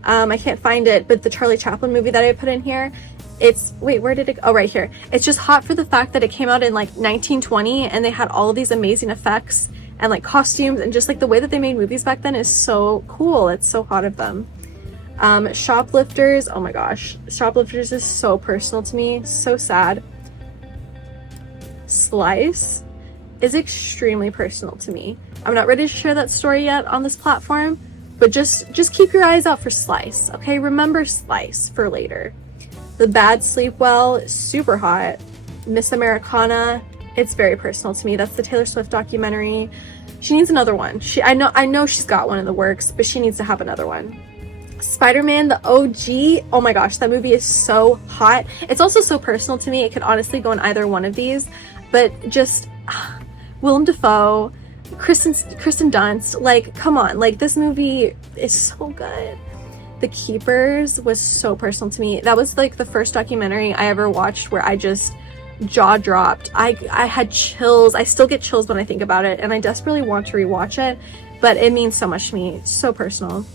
I can't find it, but the Charlie Chaplin movie that I put in here. It's, wait, where did it go? Oh, right here. It's just hot for the fact that it came out in like 1920 and they had all of these amazing effects and like costumes, and just like the way that they made movies back then is so cool. It's so hot of them. Shoplifters, oh my gosh, Shoplifters is so personal to me, so sad. Slice is extremely personal to me. I'm not ready to share that story yet on this platform, but just keep your eyes out for Slice, okay? Remember Slice for later. The Bad Sleep Well, super hot. Miss Americana, it's very personal to me. That's the Taylor Swift documentary. She needs another one. I know she's got one in the works, but she needs to have another one. Spider-Man, the OG, oh my gosh, that movie is so hot. It's also so personal to me. It could honestly go in either one of these, but just Willem Dafoe, Kristen Dunst, like, come on, like, this movie is so good. The Keepers was so personal to me. That was like the first documentary I ever watched where I just jaw dropped. I had chills. I still get chills when I think about it, and I desperately want to rewatch it, but it means so much to me. It's so personal.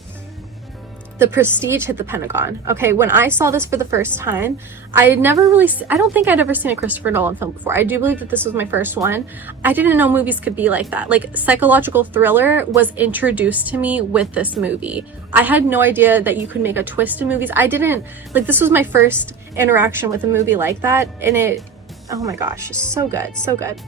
The Prestige hit the Pentagon. Okay, when I saw this for the first time, I don't think I'd ever seen a Christopher Nolan film before. I do believe that this was my first one. I didn't know movies could be like that. Like, psychological thriller was introduced to me with this movie. I had no idea that you could make a twist in movies. This was my first interaction with a movie like that, and it, oh my gosh, so good, so good.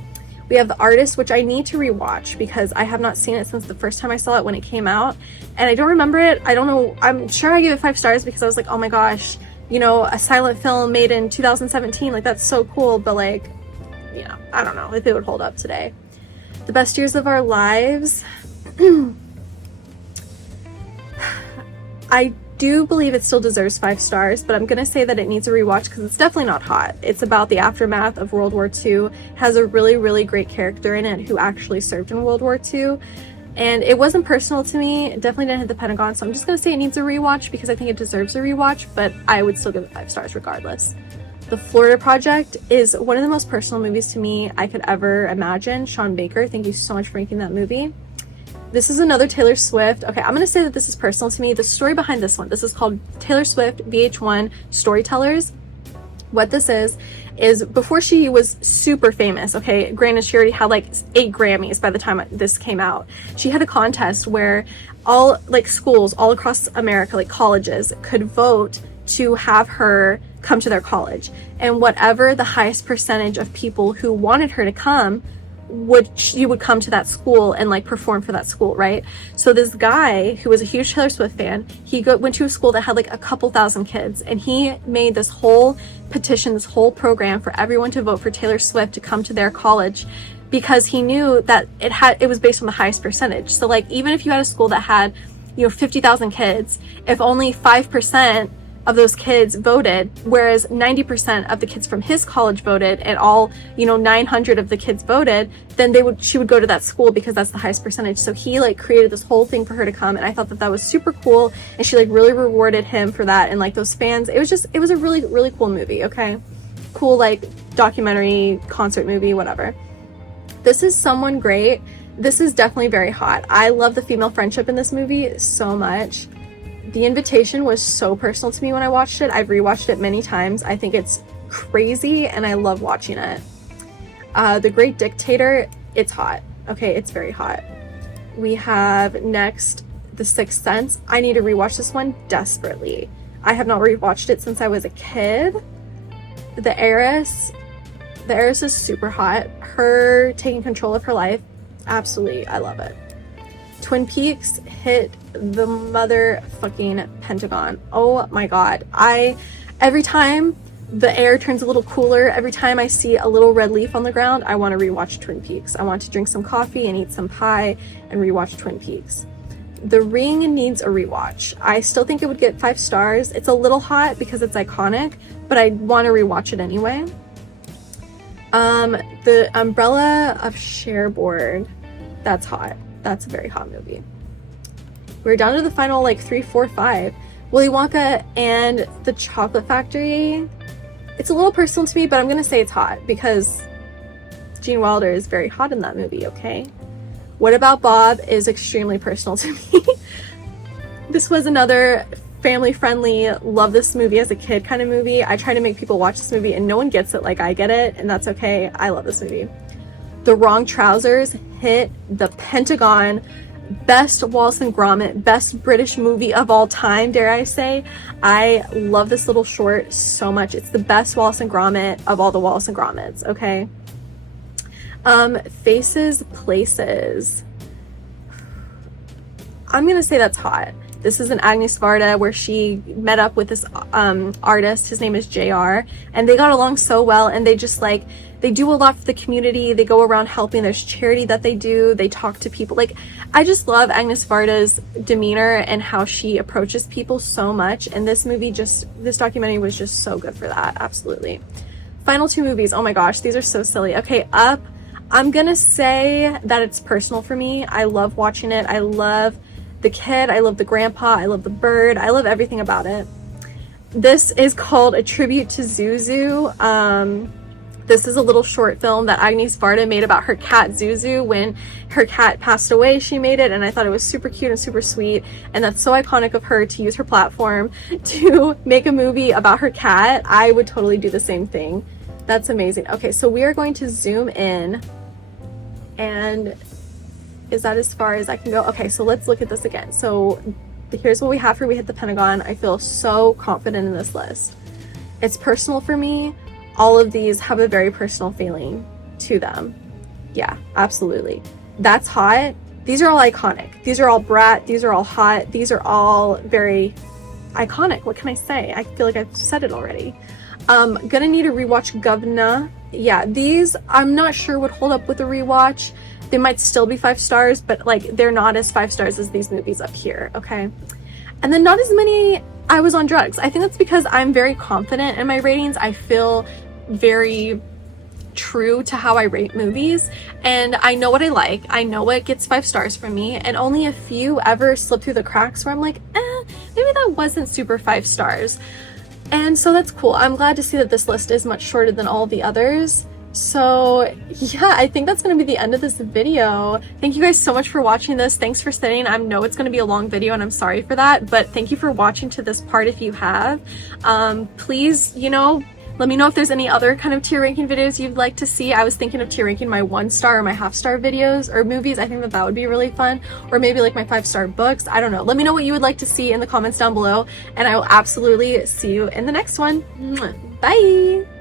We have The Artist, which I need to rewatch because I have not seen it since the first time I saw it when it came out, and I don't remember it. I don't know, I'm sure I gave it 5 stars because I was like, oh my gosh, you know, a silent film made in 2017, like, that's so cool, but like, you know, I don't know if it would hold up today. The Best Years of Our Lives. I do believe it still deserves 5 stars, but I'm gonna say that it needs a rewatch because it's definitely not hot. It's about the aftermath of World War II, has a really, really great character in it who actually served in World War II, and it wasn't personal to me. It definitely didn't hit the Pentagon, so I'm just gonna say it needs a rewatch because I think it deserves a rewatch, but I would still give it 5 stars regardless. The Florida Project is one of the most personal movies to me I could ever imagine. Sean Baker, thank you so much for making that movie. This is another Taylor Swift. Okay, I'm gonna say that this is personal to me. The story behind this one, this is called Taylor Swift VH1 Storytellers. What this is before she was super famous, okay, granted she already had like 8 Grammys by the time this came out. She had a contest where all like schools all across America, like colleges, could vote to have her come to their college, and whatever the highest percentage of people who wanted her to come, she would come to that school and like perform for that school, right? So this guy who was a huge Taylor Swift fan, he went to a school that had like a couple thousand kids, and he made this whole petition, this whole program for everyone to vote for Taylor Swift to come to their college, because he knew that it was based on the highest percentage. So like even if you had a school that had, 50,000 kids, if only 5% of those kids voted, whereas 90% of the kids from his college voted, and all 900 of the kids voted, then she would go to that school because that's the highest percentage. So he like created this whole thing for her to come, and I thought that was super cool, and she like really rewarded him for that. And like those fans, it was a really, really cool movie. Okay, cool, like documentary, concert movie, whatever. This is Someone Great. This is definitely very hot. I love the female friendship in this movie so much. The Invitation was so personal to me when I watched it. I've rewatched it many times. I think it's crazy and I love watching it. The Great Dictator, it's hot. Okay, it's very hot. We have next The Sixth Sense. I need to rewatch this one desperately. I have not rewatched it since I was a kid. The Heiress is super hot. Her taking control of her life, absolutely, I love it. Twin Peaks hit the motherfucking Pentagon. Oh my god. Every time the air turns a little cooler, every time I see a little red leaf on the ground, I want to rewatch Twin Peaks. I want to drink some coffee and eat some pie and rewatch Twin Peaks. The Ring needs a rewatch. I still think it would get 5 stars. It's a little hot because it's iconic, but I want to rewatch it anyway. The Umbrella of Cherbourg, that's hot. That's a very hot movie. We're down to the final like 3, 4, 5. Willy Wonka and the Chocolate Factory. It's a little personal to me, but I'm gonna say it's hot because Gene Wilder is very hot in that movie, okay? What About Bob is extremely personal to me. This was another family-friendly, love this movie as a kid kind of movie. I try to make people watch this movie and no one gets it like I get it, and that's okay. I love this movie. The Wrong Trousers hit the Pentagon. Best Wallace and Gromit, best British movie of all time, dare I say. I love this little short so much. It's the best Wallace and Gromit of all the Wallace and Gromits, okay? Faces, Places. I'm gonna say that's hot. This is an Agnes Varda where she met up with this artist. His name is JR, and they got along so well, and they just like, they do a lot for the community. They go around helping. There's charity that they do. They talk to people. Like, I just love Agnes Varda's demeanor and how she approaches people so much. And this documentary was just so good for that. Absolutely. Final 2 movies. Oh my gosh, these are so silly. Okay, Up. I'm gonna say that it's personal for me. I love watching it. I love the kid. I love the grandpa. I love the bird. I love everything about it. This is called A Tribute to Zuzu. This is a little short film that Agnes Varda made about her cat Zuzu. When her cat passed away, she made it, and I thought it was super cute and super sweet, and that's so iconic of her to use her platform to make a movie about her cat. I would totally do the same thing. That's amazing. Okay, so we are going to zoom in, and is that as far as I can go? Okay, so let's look at this again. So here's what we have for We Hit the Pentagon. I feel so confident in this list. It's personal for me. All of these have a very personal feeling to them. Yeah, absolutely. That's hot. These are all iconic. These are all brat. These are all hot. These are all very iconic. What can I say? I feel like I've said it already. Gonna need to rewatch Govna. Yeah, these I'm not sure would hold up with a rewatch. They might still be 5 stars, but like they're not as 5 stars as these movies up here, okay? And then not as many I Was on Drugs. I think that's because I'm very confident in my ratings. I feel very true to how I rate movies, and I know what I like. I know what gets 5 stars from me, and only a few ever slip through the cracks where I'm like, maybe that wasn't super 5 stars. And so that's cool. I'm glad to see that this list is much shorter than all the others. So yeah, I think that's going to be the end of this video. Thank you guys so much for watching this. Thanks for staying. I know it's going to be a long video and I'm sorry for that, but thank you for watching to this part if you have. Please, Let me know if there's any other kind of tier ranking videos you'd like to see. I was thinking of tier ranking my 1-star or my half-star videos or movies. I think that would be really fun. Or maybe like my 5-star books. I don't know. Let me know what you would like to see in the comments down below, and I will absolutely see you in the next one. Bye!